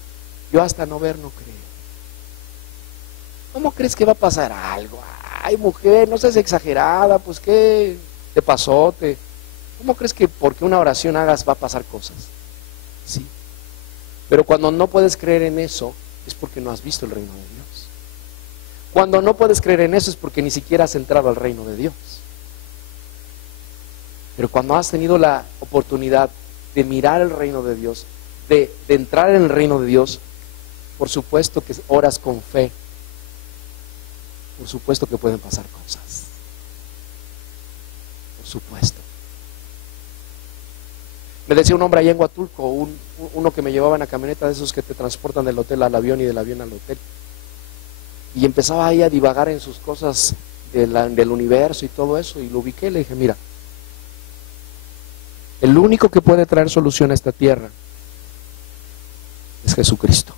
yo hasta no ver no creo. ¿Cómo crees que va a pasar algo? Ay, mujer, no seas exagerada, pues ¿qué te pasó? ¿Cómo crees que porque una oración hagas va a pasar cosas? Sí. Pero cuando no puedes creer en eso, es porque no has visto el reino de Dios. Cuando no puedes creer en eso es porque ni siquiera has entrado al reino de Dios. Pero cuando has tenido la oportunidad de mirar el reino de Dios, de entrar en el reino de Dios, por supuesto que oras con fe. Por supuesto que pueden pasar cosas. Por supuesto. Me decía un hombre allá en Huatulco, uno que me llevaba en la camioneta de esos que te transportan del hotel al avión y del avión al hotel. Y empezaba ahí a divagar en sus cosas del universo y todo eso. Y lo ubiqué y le dije, mira, el único que puede traer solución a esta tierra es Jesucristo.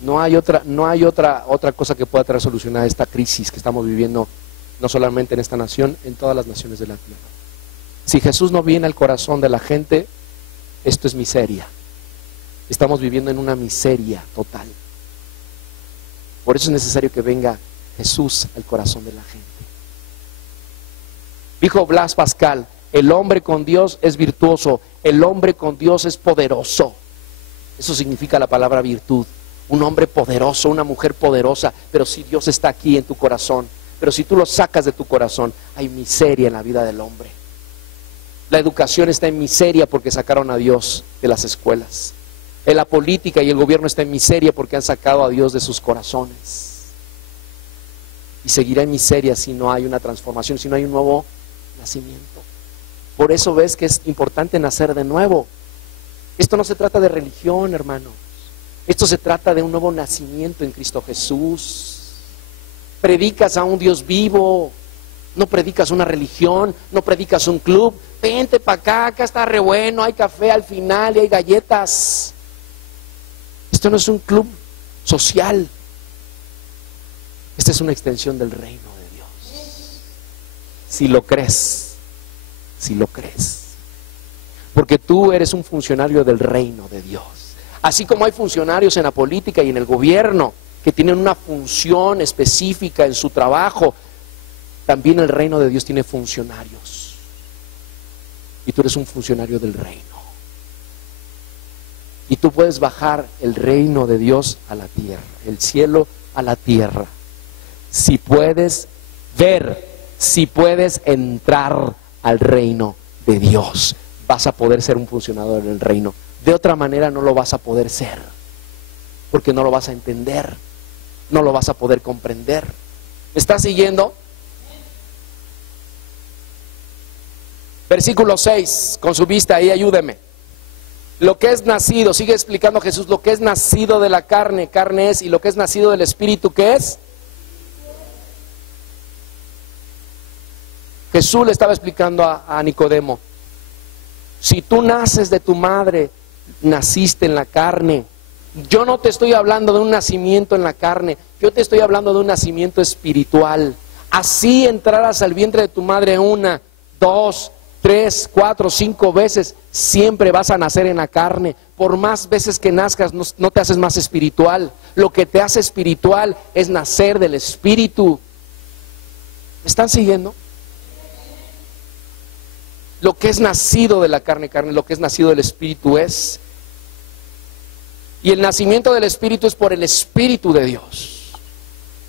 No hay otra cosa que pueda traer solución a esta crisis que estamos viviendo, no solamente en esta nación, en todas las naciones de la tierra. Si Jesús no viene al corazón de la gente, esto es miseria. Estamos viviendo en una miseria total. Por eso es necesario que venga Jesús al corazón de la gente. Dijo Blas Pascal, el hombre con Dios es virtuoso, el hombre con Dios es poderoso. Eso significa la palabra virtud. Un hombre poderoso, una mujer poderosa, pero si Dios está aquí en tu corazón, pero si tú lo sacas de tu corazón, hay miseria en la vida del hombre. La educación está en miseria porque sacaron a Dios de las escuelas. La política y el gobierno está en miseria porque han sacado a Dios de sus corazones. Y seguirá en miseria si no hay una transformación, si no hay un nuevo nacimiento. Por eso ves que es importante nacer de nuevo. Esto no se trata de religión, hermanos. Esto se trata de un nuevo nacimiento en Cristo Jesús. Predicas a un Dios vivo. No predicas una religión, no predicas un club. Vente para acá está re bueno, hay café al final y hay galletas. Esto no es un club social. Esta es una extensión del reino de Dios. Si lo crees, si lo crees. Porque tú eres un funcionario del reino de Dios. Así como hay funcionarios en la política y en el gobierno que tienen una función específica en su trabajo, también el reino de Dios tiene funcionarios. Y tú eres un funcionario del reino. Y tú puedes bajar el reino de Dios a la tierra, el cielo a la tierra. Si puedes ver, si puedes entrar al reino de Dios, vas a poder ser un funcionario del reino. De otra manera no lo vas a poder ser, porque no lo vas a entender, no lo vas a poder comprender. ¿Me estás siguiendo? Versículo 6, con su vista ahí, ayúdeme. Lo que es nacido, sigue explicando Jesús, lo que es nacido de la carne, carne es, y lo que es nacido del Espíritu, ¿qué es? Jesús le estaba explicando a Nicodemo, si tú naces de tu madre, naciste en la carne. Yo no te estoy hablando de un nacimiento en la carne, yo te estoy hablando de un nacimiento espiritual. Así entrarás al vientre de tu madre 1, 2, 3, 4, 5 veces, siempre vas a nacer en la carne. Por más veces que nazcas, no te haces más espiritual. Lo que te hace espiritual es nacer del Espíritu. ¿Me están siguiendo? Lo que es nacido de la carne, carne, lo que es nacido del Espíritu es. Y el nacimiento del Espíritu es por el Espíritu de Dios,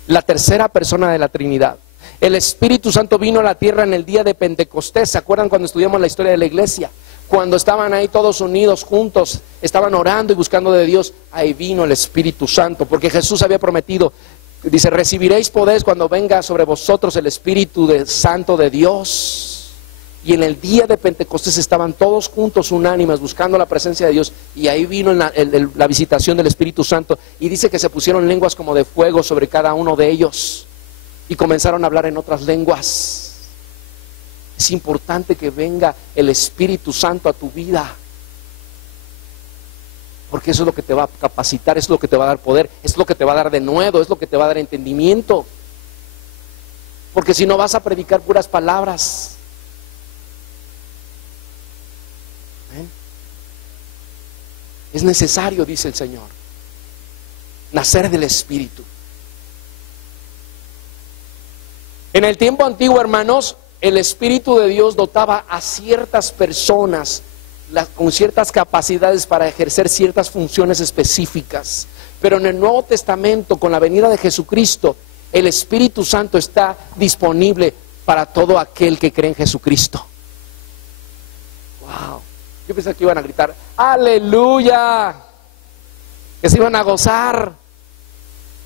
la tercera persona de la Trinidad. El Espíritu Santo vino a la tierra en el día de Pentecostés. ¿Se acuerdan cuando estudiamos la historia de la iglesia? Cuando estaban ahí todos unidos, juntos, estaban orando y buscando de Dios. Ahí vino el Espíritu Santo, porque Jesús había prometido, dice, recibiréis poder cuando venga sobre vosotros el Espíritu Santo de Dios. Y en el día de Pentecostés estaban todos juntos, unánimes, buscando la presencia de Dios. Y ahí vino la visitación del Espíritu Santo. Y dice que se pusieron lenguas como de fuego sobre cada uno de ellos. Y comenzaron a hablar en otras lenguas. Es importante que venga el Espíritu Santo a tu vida. Porque eso es lo que te va a capacitar, es lo que te va a dar poder, es lo que te va a dar denuedo, es lo que te va a dar entendimiento. Porque si no vas a predicar puras palabras. Es necesario, dice el Señor, nacer del Espíritu. En el tiempo antiguo, hermanos, el Espíritu de Dios dotaba a ciertas personas con ciertas capacidades para ejercer ciertas funciones específicas. Pero en el Nuevo Testamento, con la venida de Jesucristo, el Espíritu Santo está disponible para todo aquel que cree en Jesucristo. Wow. Yo pensé que iban a gritar, ¡aleluya! Que se iban a gozar.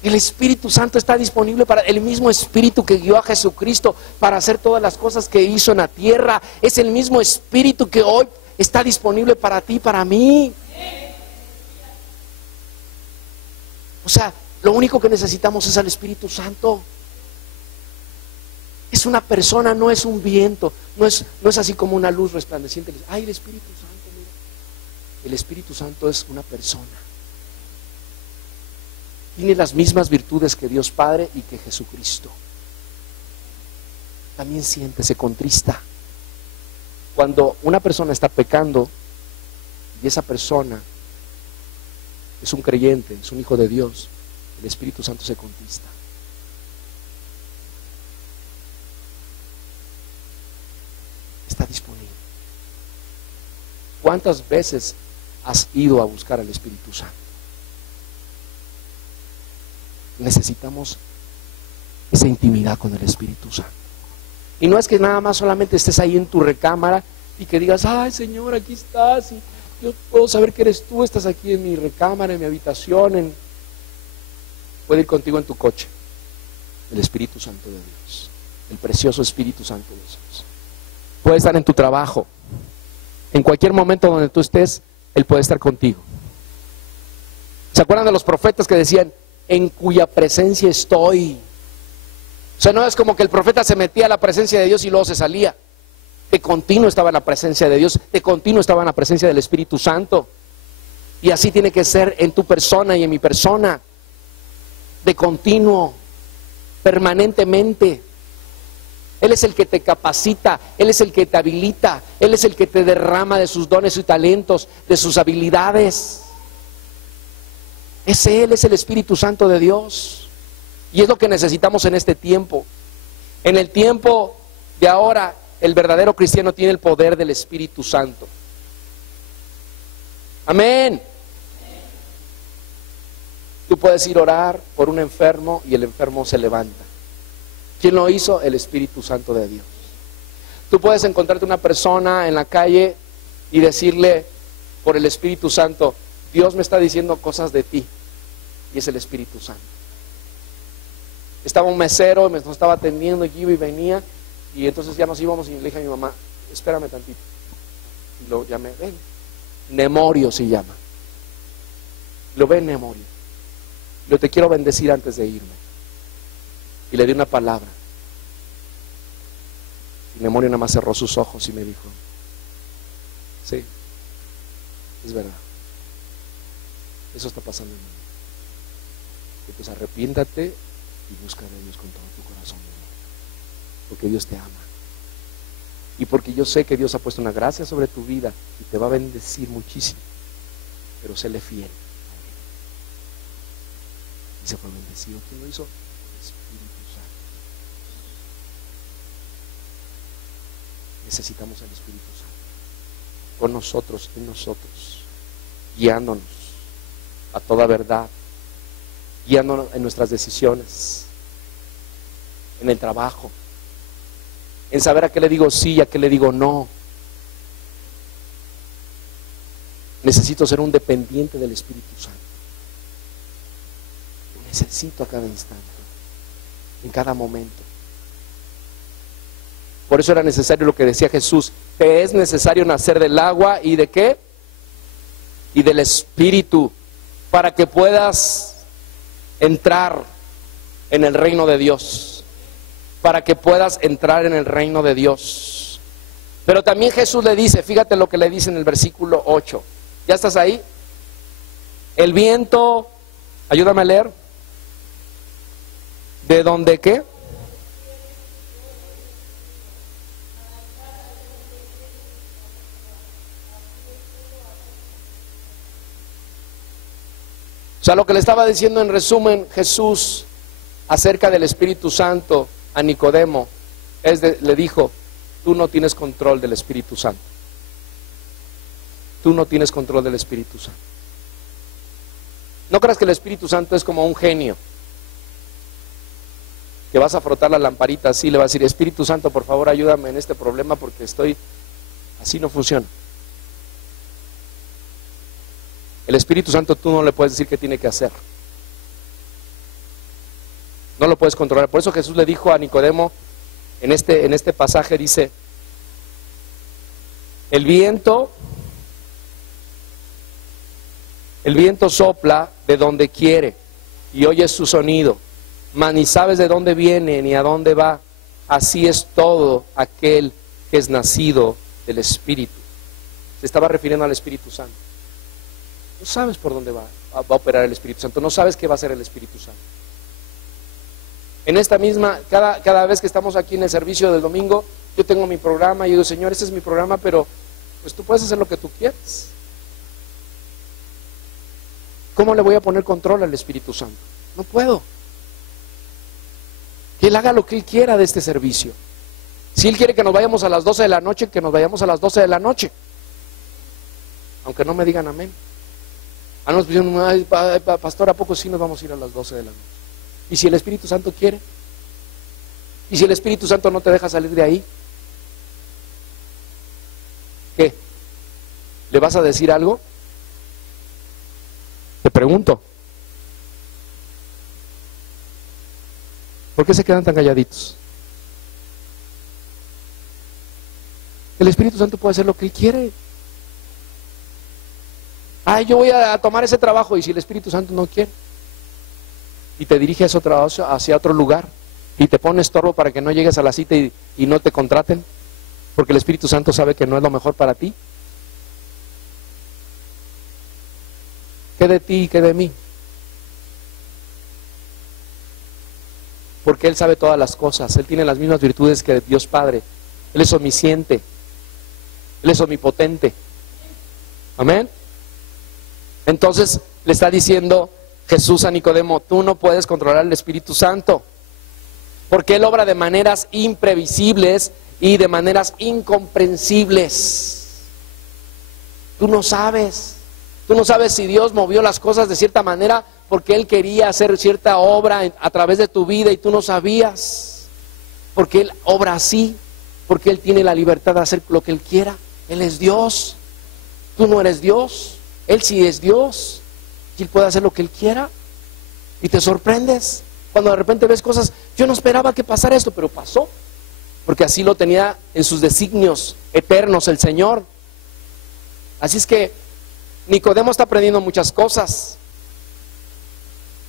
El Espíritu Santo está disponible para el mismo Espíritu que guió a Jesucristo para hacer todas las cosas que hizo en la tierra. Es el mismo Espíritu que hoy está disponible para ti y para mí. O sea, lo único que necesitamos es al Espíritu Santo. Es una persona, no es un viento, no es así como una luz resplandeciente. Ay, el Espíritu Santo, mira. El Espíritu Santo es una persona. Tiene las mismas virtudes que Dios Padre y que Jesucristo. También siente, se contrista. Cuando una persona está pecando y esa persona es un creyente, es un hijo de Dios, el Espíritu Santo se contrista. Está disponible. ¿Cuántas veces has ido a buscar al Espíritu Santo? Necesitamos esa intimidad con el Espíritu Santo. Y no es que nada más solamente estés ahí en tu recámara y que digas, ay Señor, aquí estás, y yo puedo saber que eres tú, estás aquí en mi recámara, en mi habitación, puede ir contigo en tu coche, el Espíritu Santo de Dios, el precioso Espíritu Santo de Dios. Puede estar en tu trabajo, en cualquier momento donde tú estés, Él puede estar contigo. ¿Se acuerdan de los profetas que decían, en cuya presencia estoy? O sea, no es como que el profeta se metía a la presencia de Dios y luego se salía. De continuo estaba en la presencia de Dios, de continuo estaba en la presencia del Espíritu Santo. Y así tiene que ser en tu persona y en mi persona. De continuo, permanentemente. Él es el que te capacita, Él es el que te habilita, Él es el que te derrama de sus dones y talentos, de sus habilidades. Es Él, es el Espíritu Santo de Dios. Y es lo que necesitamos en este tiempo. En el tiempo de ahora, el verdadero cristiano tiene el poder del Espíritu Santo. Amén. Tú puedes ir a orar por un enfermo y el enfermo se levanta. ¿Quién lo hizo? El Espíritu Santo de Dios. Tú puedes encontrarte una persona en la calle y decirle por el Espíritu Santo, Dios me está diciendo cosas de ti. Y es el Espíritu Santo. Estaba un mesero, nos estaba atendiendo, y iba y venía, y entonces ya nos íbamos y le dije a mi mamá, espérame tantito. Y lo llamé, ven. Nemorio se llama. Lo ven, Nemorio. Yo te quiero bendecir antes de irme. Y le di una palabra. Y Nemorio nada más cerró sus ojos y me dijo, sí, es verdad. Eso está pasando en mí. Y pues arrepiéntate y busca a Dios con todo tu corazón, porque Dios te ama. Y porque yo sé que Dios ha puesto una gracia sobre tu vida y te va a bendecir muchísimo. Pero séle fiel. Y se fue bendecido. ¿Quién lo hizo? El Espíritu Santo. Necesitamos al Espíritu Santo con nosotros, en nosotros, guiándonos a toda verdad, guiándonos en nuestras decisiones, en el trabajo, en saber a qué le digo sí y a qué le digo no. Necesito ser un dependiente del Espíritu Santo. Lo necesito a cada instante, en cada momento. Por eso era necesario lo que decía Jesús, te es necesario nacer del agua y ¿de qué? Y del Espíritu, para que puedas entrar en el reino de Dios, para que puedas entrar en el reino de Dios. Pero también Jesús le dice, fíjate lo que le dice en el versículo 8. ¿Ya estás ahí? El viento, ayúdame a leer. ¿De dónde qué? O sea, lo que le estaba diciendo en resumen Jesús acerca del Espíritu Santo a Nicodemo le dijo, tú no tienes control del Espíritu Santo. Tú no tienes control del Espíritu Santo. No creas que el Espíritu Santo es como un genio que vas a frotar la lamparita así, le vas a decir, Espíritu Santo, por favor ayúdame en este problema porque así no funciona. El Espíritu Santo tú no le puedes decir qué tiene que hacer. No lo puedes controlar. Por eso Jesús le dijo a Nicodemo, en este pasaje dice, el viento sopla de donde quiere y oyes su sonido, mas ni sabes de dónde viene ni a dónde va. Así es todo aquel que es nacido del Espíritu. Se estaba refiriendo al Espíritu Santo. No sabes por dónde va a operar el Espíritu Santo, no sabes qué va a hacer el Espíritu Santo. En esta misma, cada vez que estamos aquí en el servicio del domingo, yo tengo mi programa y digo, Señor, este es mi programa, pero pues tú puedes hacer lo que tú quieras. ¿Cómo le voy a poner control al Espíritu Santo? No puedo. Que Él haga lo que Él quiera de este servicio. Si Él quiere que nos vayamos a las 12 de la noche, que nos vayamos a las 12 de la noche. Aunque no me digan amén. Ah, nos dicen, ay, pastor, ¿a poco sí nos vamos a ir a las 12 de la noche? ¿Y si el Espíritu Santo quiere? ¿Y si el Espíritu Santo no te deja salir de ahí? ¿Qué? ¿Le vas a decir algo? Te pregunto. ¿Por qué se quedan tan calladitos? El Espíritu Santo puede hacer lo que Él quiere. Ay, yo voy a tomar ese trabajo, y si el Espíritu Santo no quiere, y te dirige a ese trabajo hacia otro lugar, y te pone estorbo para que no llegues a la cita y no te contraten, porque el Espíritu Santo sabe que no es lo mejor para ti. ¿Qué de ti y qué de mí? Porque Él sabe todas las cosas. Él tiene las mismas virtudes que Dios Padre. Él es omnisciente. Él es omnipotente. Amén. Entonces le está diciendo Jesús a Nicodemo: tú no puedes controlar el Espíritu Santo, porque Él obra de maneras imprevisibles y de maneras incomprensibles. Tú no sabes si Dios movió las cosas de cierta manera porque Él quería hacer cierta obra a través de tu vida y tú no sabías, porque Él obra así, porque Él tiene la libertad de hacer lo que Él quiera. Él es Dios, tú no eres Dios. Él sí es Dios y Él puede hacer lo que Él quiera, y te sorprendes cuando de repente ves cosas. Yo no esperaba que pasara esto, pero pasó, porque así lo tenía en sus designios eternos el Señor. Así es que Nicodemo está aprendiendo muchas cosas.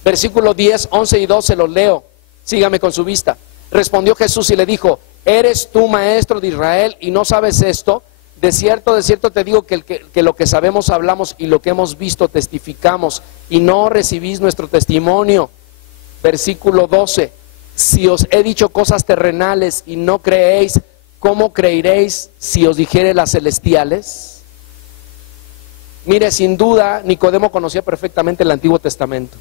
Versículo 10, 11 y 12 los leo. Sígame con su vista. Respondió Jesús y le dijo: ¿eres tú maestro de Israel y no sabes esto? De cierto te digo que lo que sabemos hablamos, y lo que hemos visto testificamos, y no recibís nuestro testimonio. Versículo 12. Si os he dicho cosas terrenales y no creéis, ¿cómo creeréis si os dijere las celestiales? Mire, sin duda Nicodemo conocía perfectamente el Antiguo Testamento,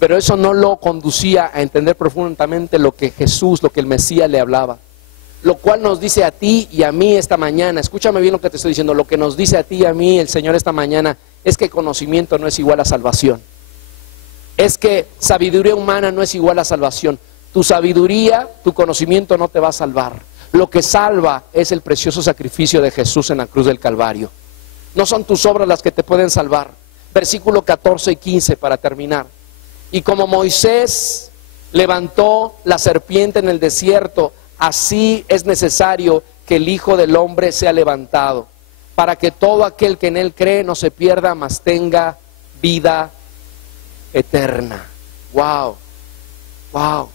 pero eso no lo conducía a entender profundamente lo que Jesús, lo que el Mesías le hablaba. Lo cual nos dice a ti y a mí esta mañana, escúchame bien lo que te estoy diciendo, lo que nos dice a ti y a mí el Señor esta mañana es que conocimiento no es igual a salvación. Es que sabiduría humana no es igual a salvación. Tu sabiduría, tu conocimiento no te va a salvar. Lo que salva es el precioso sacrificio de Jesús en la cruz del Calvario. No son tus obras las que te pueden salvar. Versículo 14 y 15 para terminar. Y como Moisés levantó la serpiente en el desierto, así es necesario que el Hijo del Hombre sea levantado, para que todo aquel que en Él cree no se pierda, mas tenga vida eterna. Wow, wow.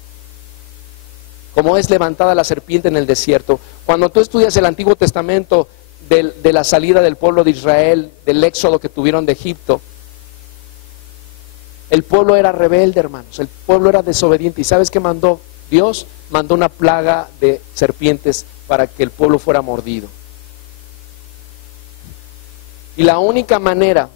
Como es levantada la serpiente en el desierto. Cuando tú estudias el Antiguo Testamento de la salida del pueblo de Israel, del éxodo que tuvieron de Egipto, el pueblo era rebelde, hermanos. El pueblo era desobediente. ¿Y sabes qué mandó Dios? Mandó una plaga de serpientes para que el pueblo fuera mordido. Y la única manera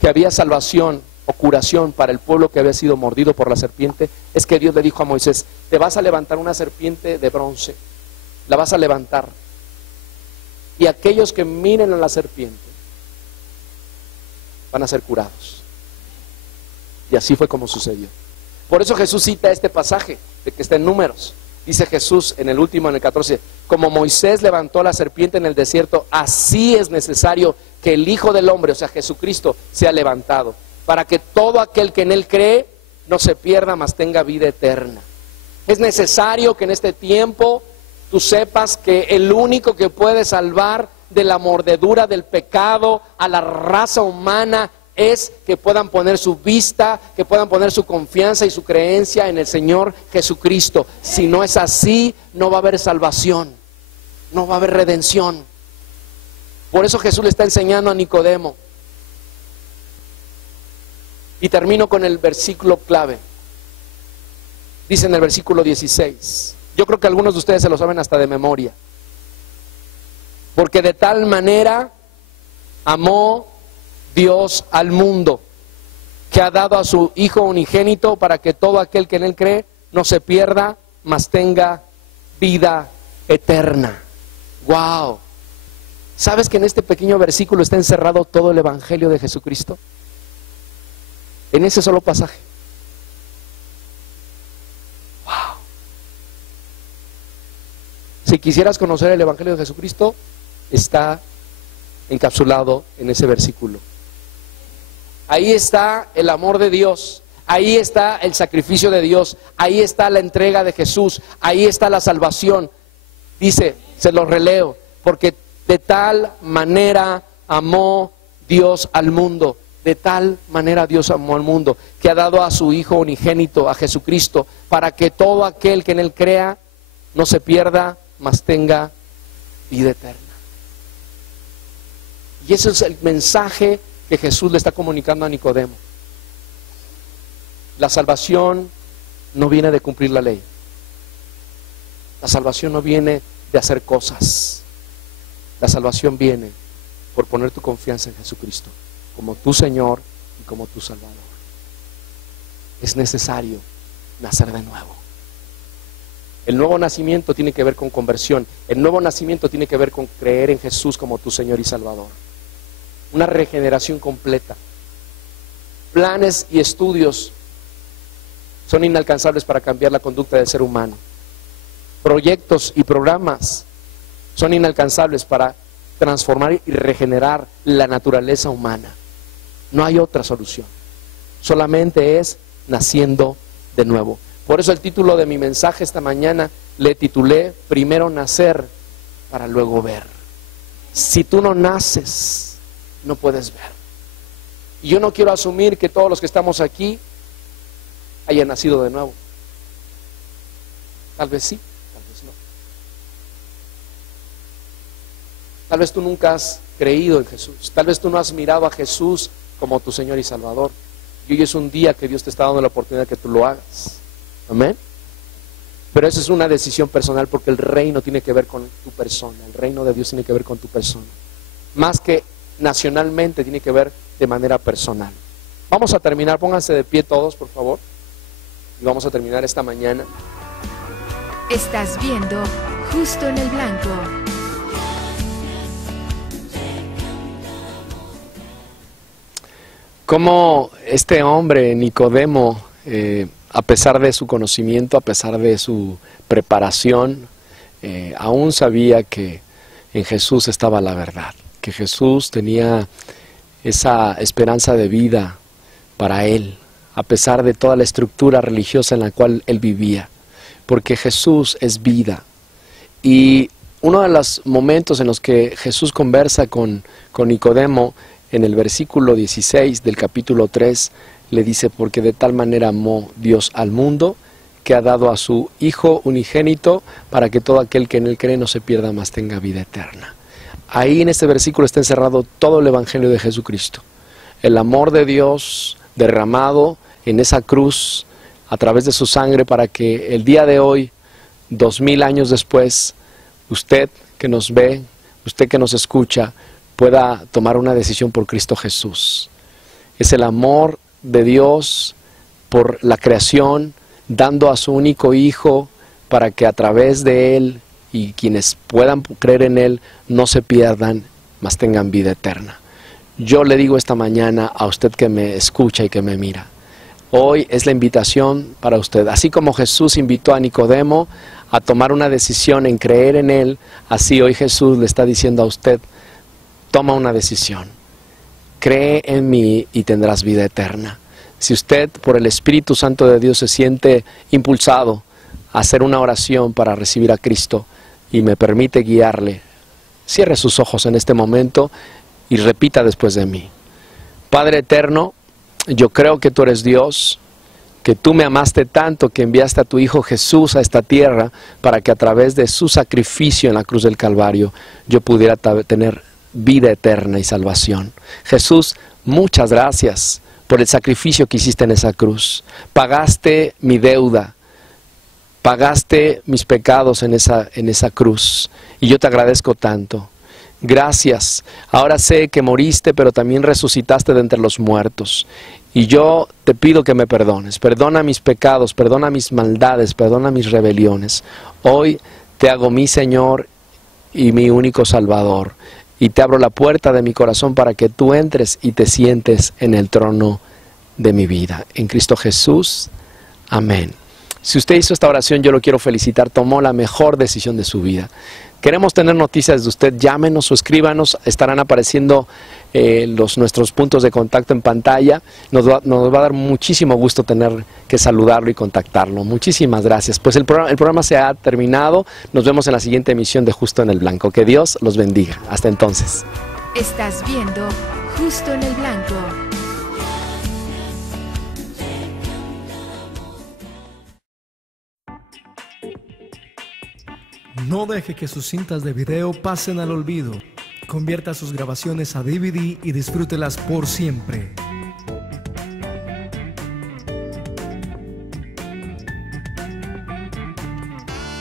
que había salvación o curación para el pueblo que había sido mordido por la serpiente es que Dios le dijo a Moisés: te vas a levantar una serpiente de bronce, la vas a levantar, y aquellos que miren a la serpiente van a ser curados. Y así fue como sucedió. Por eso Jesús cita este pasaje de que está en Números. Dice Jesús en el último, en el 14: como Moisés levantó la serpiente en el desierto, así es necesario que el Hijo del Hombre, o sea Jesucristo, sea levantado, para que todo aquel que en Él cree no se pierda, mas tenga vida eterna. Es necesario que en este tiempo tú sepas que el único que puede salvar de la mordedura del pecado a la raza humana es que puedan poner su vista, que puedan poner su confianza y su creencia en el Señor Jesucristo. Si no es así, no va a haber salvación, no va a haber redención. Por eso Jesús le está enseñando a Nicodemo. Y termino con el versículo clave. Dice en el versículo 16. Yo creo que algunos de ustedes se lo saben hasta de memoria. Porque de tal manera amó Dios al mundo, que ha dado a su Hijo unigénito, para que todo aquel que en Él cree no se pierda, mas tenga vida eterna. Wow. ¿Sabes que en este pequeño versículo está encerrado todo el evangelio de Jesucristo? En ese solo pasaje. Wow. Si quisieras conocer el Evangelio de Jesucristo, está encapsulado en ese versículo. Ahí está el amor de Dios, ahí está el sacrificio de Dios, ahí está la entrega de Jesús, ahí está la salvación. Dice, se lo releo, porque de tal manera amó Dios al mundo, de tal manera Dios amó al mundo, que ha dado a su Hijo unigénito, a Jesucristo, para que todo aquel que en Él crea no se pierda, mas tenga vida eterna. Y ese es el mensaje que Jesús le está comunicando a Nicodemo. La salvación no viene de cumplir la ley. La salvación no viene de hacer cosas. La salvación viene por poner tu confianza en Jesucristo como tu Señor y como tu Salvador. Es necesario nacer de nuevo. El nuevo nacimiento tiene que ver con conversión. El nuevo nacimiento tiene que ver con creer en Jesús como tu Señor y Salvador. Una regeneración completa. Planes y estudios son inalcanzables para cambiar la conducta del ser humano. Proyectos y programas son inalcanzables para transformar y regenerar la naturaleza humana. No hay otra solución. Solamente es naciendo de nuevo. Por eso el título de mi mensaje esta mañana le titulé Primero nacer para luego ver. Si tú no naces, no puedes ver. Y yo no quiero asumir que todos los que estamos aquí hayan nacido de nuevo. Tal vez sí, tal vez no. Tal vez tú nunca has creído en Jesús. Tal vez tú no has mirado a Jesús como tu Señor y Salvador. Y hoy es un día que Dios te está dando la oportunidad de que tú lo hagas. Amén. Pero esa es una decisión personal, porque el reino tiene que ver con tu persona. El reino de Dios tiene que ver con tu persona. Más que nacionalmente, tiene que ver de manera personal. Vamos a terminar, pónganse de pie todos, por favor. Y vamos a terminar esta mañana. Estás viendo Justo en el Blanco. Como este hombre, Nicodemo, a pesar de su conocimiento, a pesar de su preparación, aún sabía que en Jesús estaba la verdad, que Jesús tenía esa esperanza de vida para él, a pesar de toda la estructura religiosa en la cual él vivía, porque Jesús es vida. Y uno de los momentos en los que Jesús conversa con Nicodemo, en el versículo 16 del capítulo 3, le dice, porque de tal manera amó Dios al mundo, que ha dado a su Hijo unigénito, para que todo aquel que en él cree no se pierda, mas tenga vida eterna. Ahí en este versículo está encerrado todo el Evangelio de Jesucristo. El amor de Dios derramado en esa cruz a través de su sangre, para que el día de hoy, 2000 años después, usted que nos ve, usted que nos escucha, pueda tomar una decisión por Cristo Jesús. Es el amor de Dios por la creación, dando a su único Hijo para que a través de Él y quienes puedan creer en Él no se pierdan, mas tengan vida eterna. Yo le digo esta mañana a usted que me escucha y que me mira, hoy es la invitación para usted. Así como Jesús invitó a Nicodemo a tomar una decisión en creer en Él, así hoy Jesús le está diciendo a usted, toma una decisión. Cree en mí y tendrás vida eterna. Si usted por el Espíritu Santo de Dios se siente impulsado a hacer una oración para recibir a Cristo y me permite guiarle, cierre sus ojos en este momento y repita después de mí. Padre eterno, yo creo que tú eres Dios, que tú me amaste tanto que enviaste a tu Hijo Jesús a esta tierra para que a través de su sacrificio en la cruz del Calvario yo pudiera tener vida eterna y salvación. Jesús, muchas gracias por el sacrificio que hiciste en esa cruz. Pagaste mi deuda, pagaste mis pecados en esa cruz, y yo te agradezco tanto. Gracias. Ahora sé que moriste, pero también resucitaste de entre los muertos. Y yo te pido que me perdones. Perdona mis pecados, perdona mis maldades, perdona mis rebeliones. Hoy te hago mi Señor y mi único Salvador. Y te abro la puerta de mi corazón para que tú entres y te sientes en el trono de mi vida. En Cristo Jesús. Amén. Si usted hizo esta oración, yo lo quiero felicitar, tomó la mejor decisión de su vida. Queremos tener noticias de usted, llámenos o escríbanos, estarán apareciendo nuestros puntos de contacto en pantalla. Nos va a dar muchísimo gusto tener que saludarlo y contactarlo. Muchísimas gracias. Pues el programa se ha terminado. Nos vemos en la siguiente emisión de Justo en el Blanco. Que Dios los bendiga. Hasta entonces. Estás viendo Justo en el Blanco. No deje que sus cintas de video pasen al olvido. Convierta sus grabaciones a DVD y disfrútelas por siempre.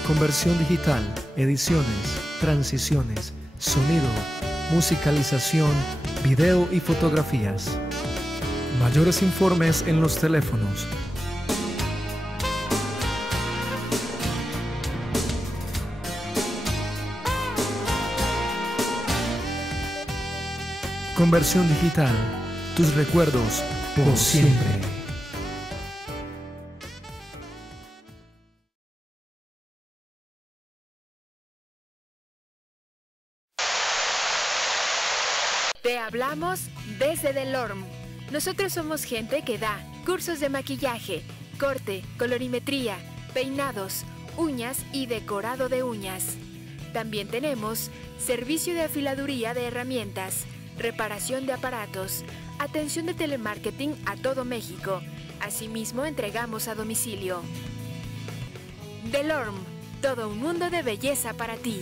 Conversión digital, ediciones, transiciones, sonido, musicalización, video y fotografías. Mayores informes en los teléfonos. Conversión digital, tus recuerdos por siempre. Te hablamos desde Delorme. Nosotros somos gente que da cursos de maquillaje, corte, colorimetría, peinados, uñas y decorado de uñas. También tenemos servicio de afiladuría de herramientas, reparación de aparatos, atención de telemarketing a todo México. Asimismo, entregamos a domicilio. Delorme, todo un mundo de belleza para ti.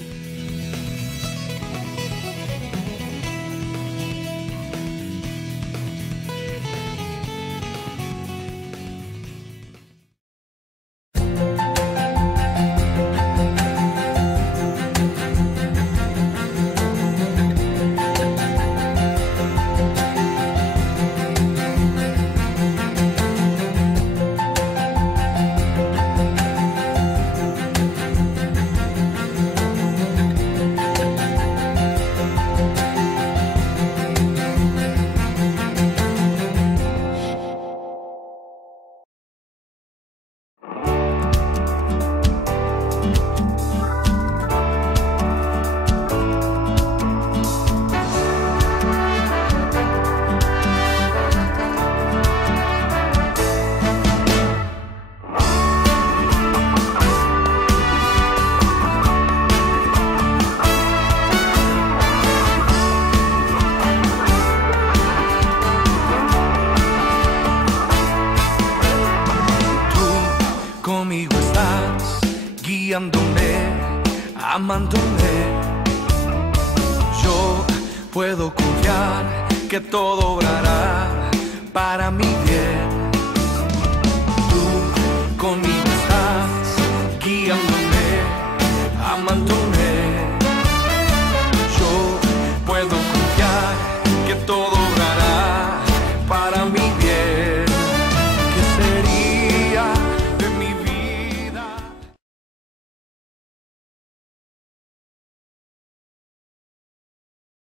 Amándome, yo puedo confiar que todo obrará para mi bien. Tú conmigo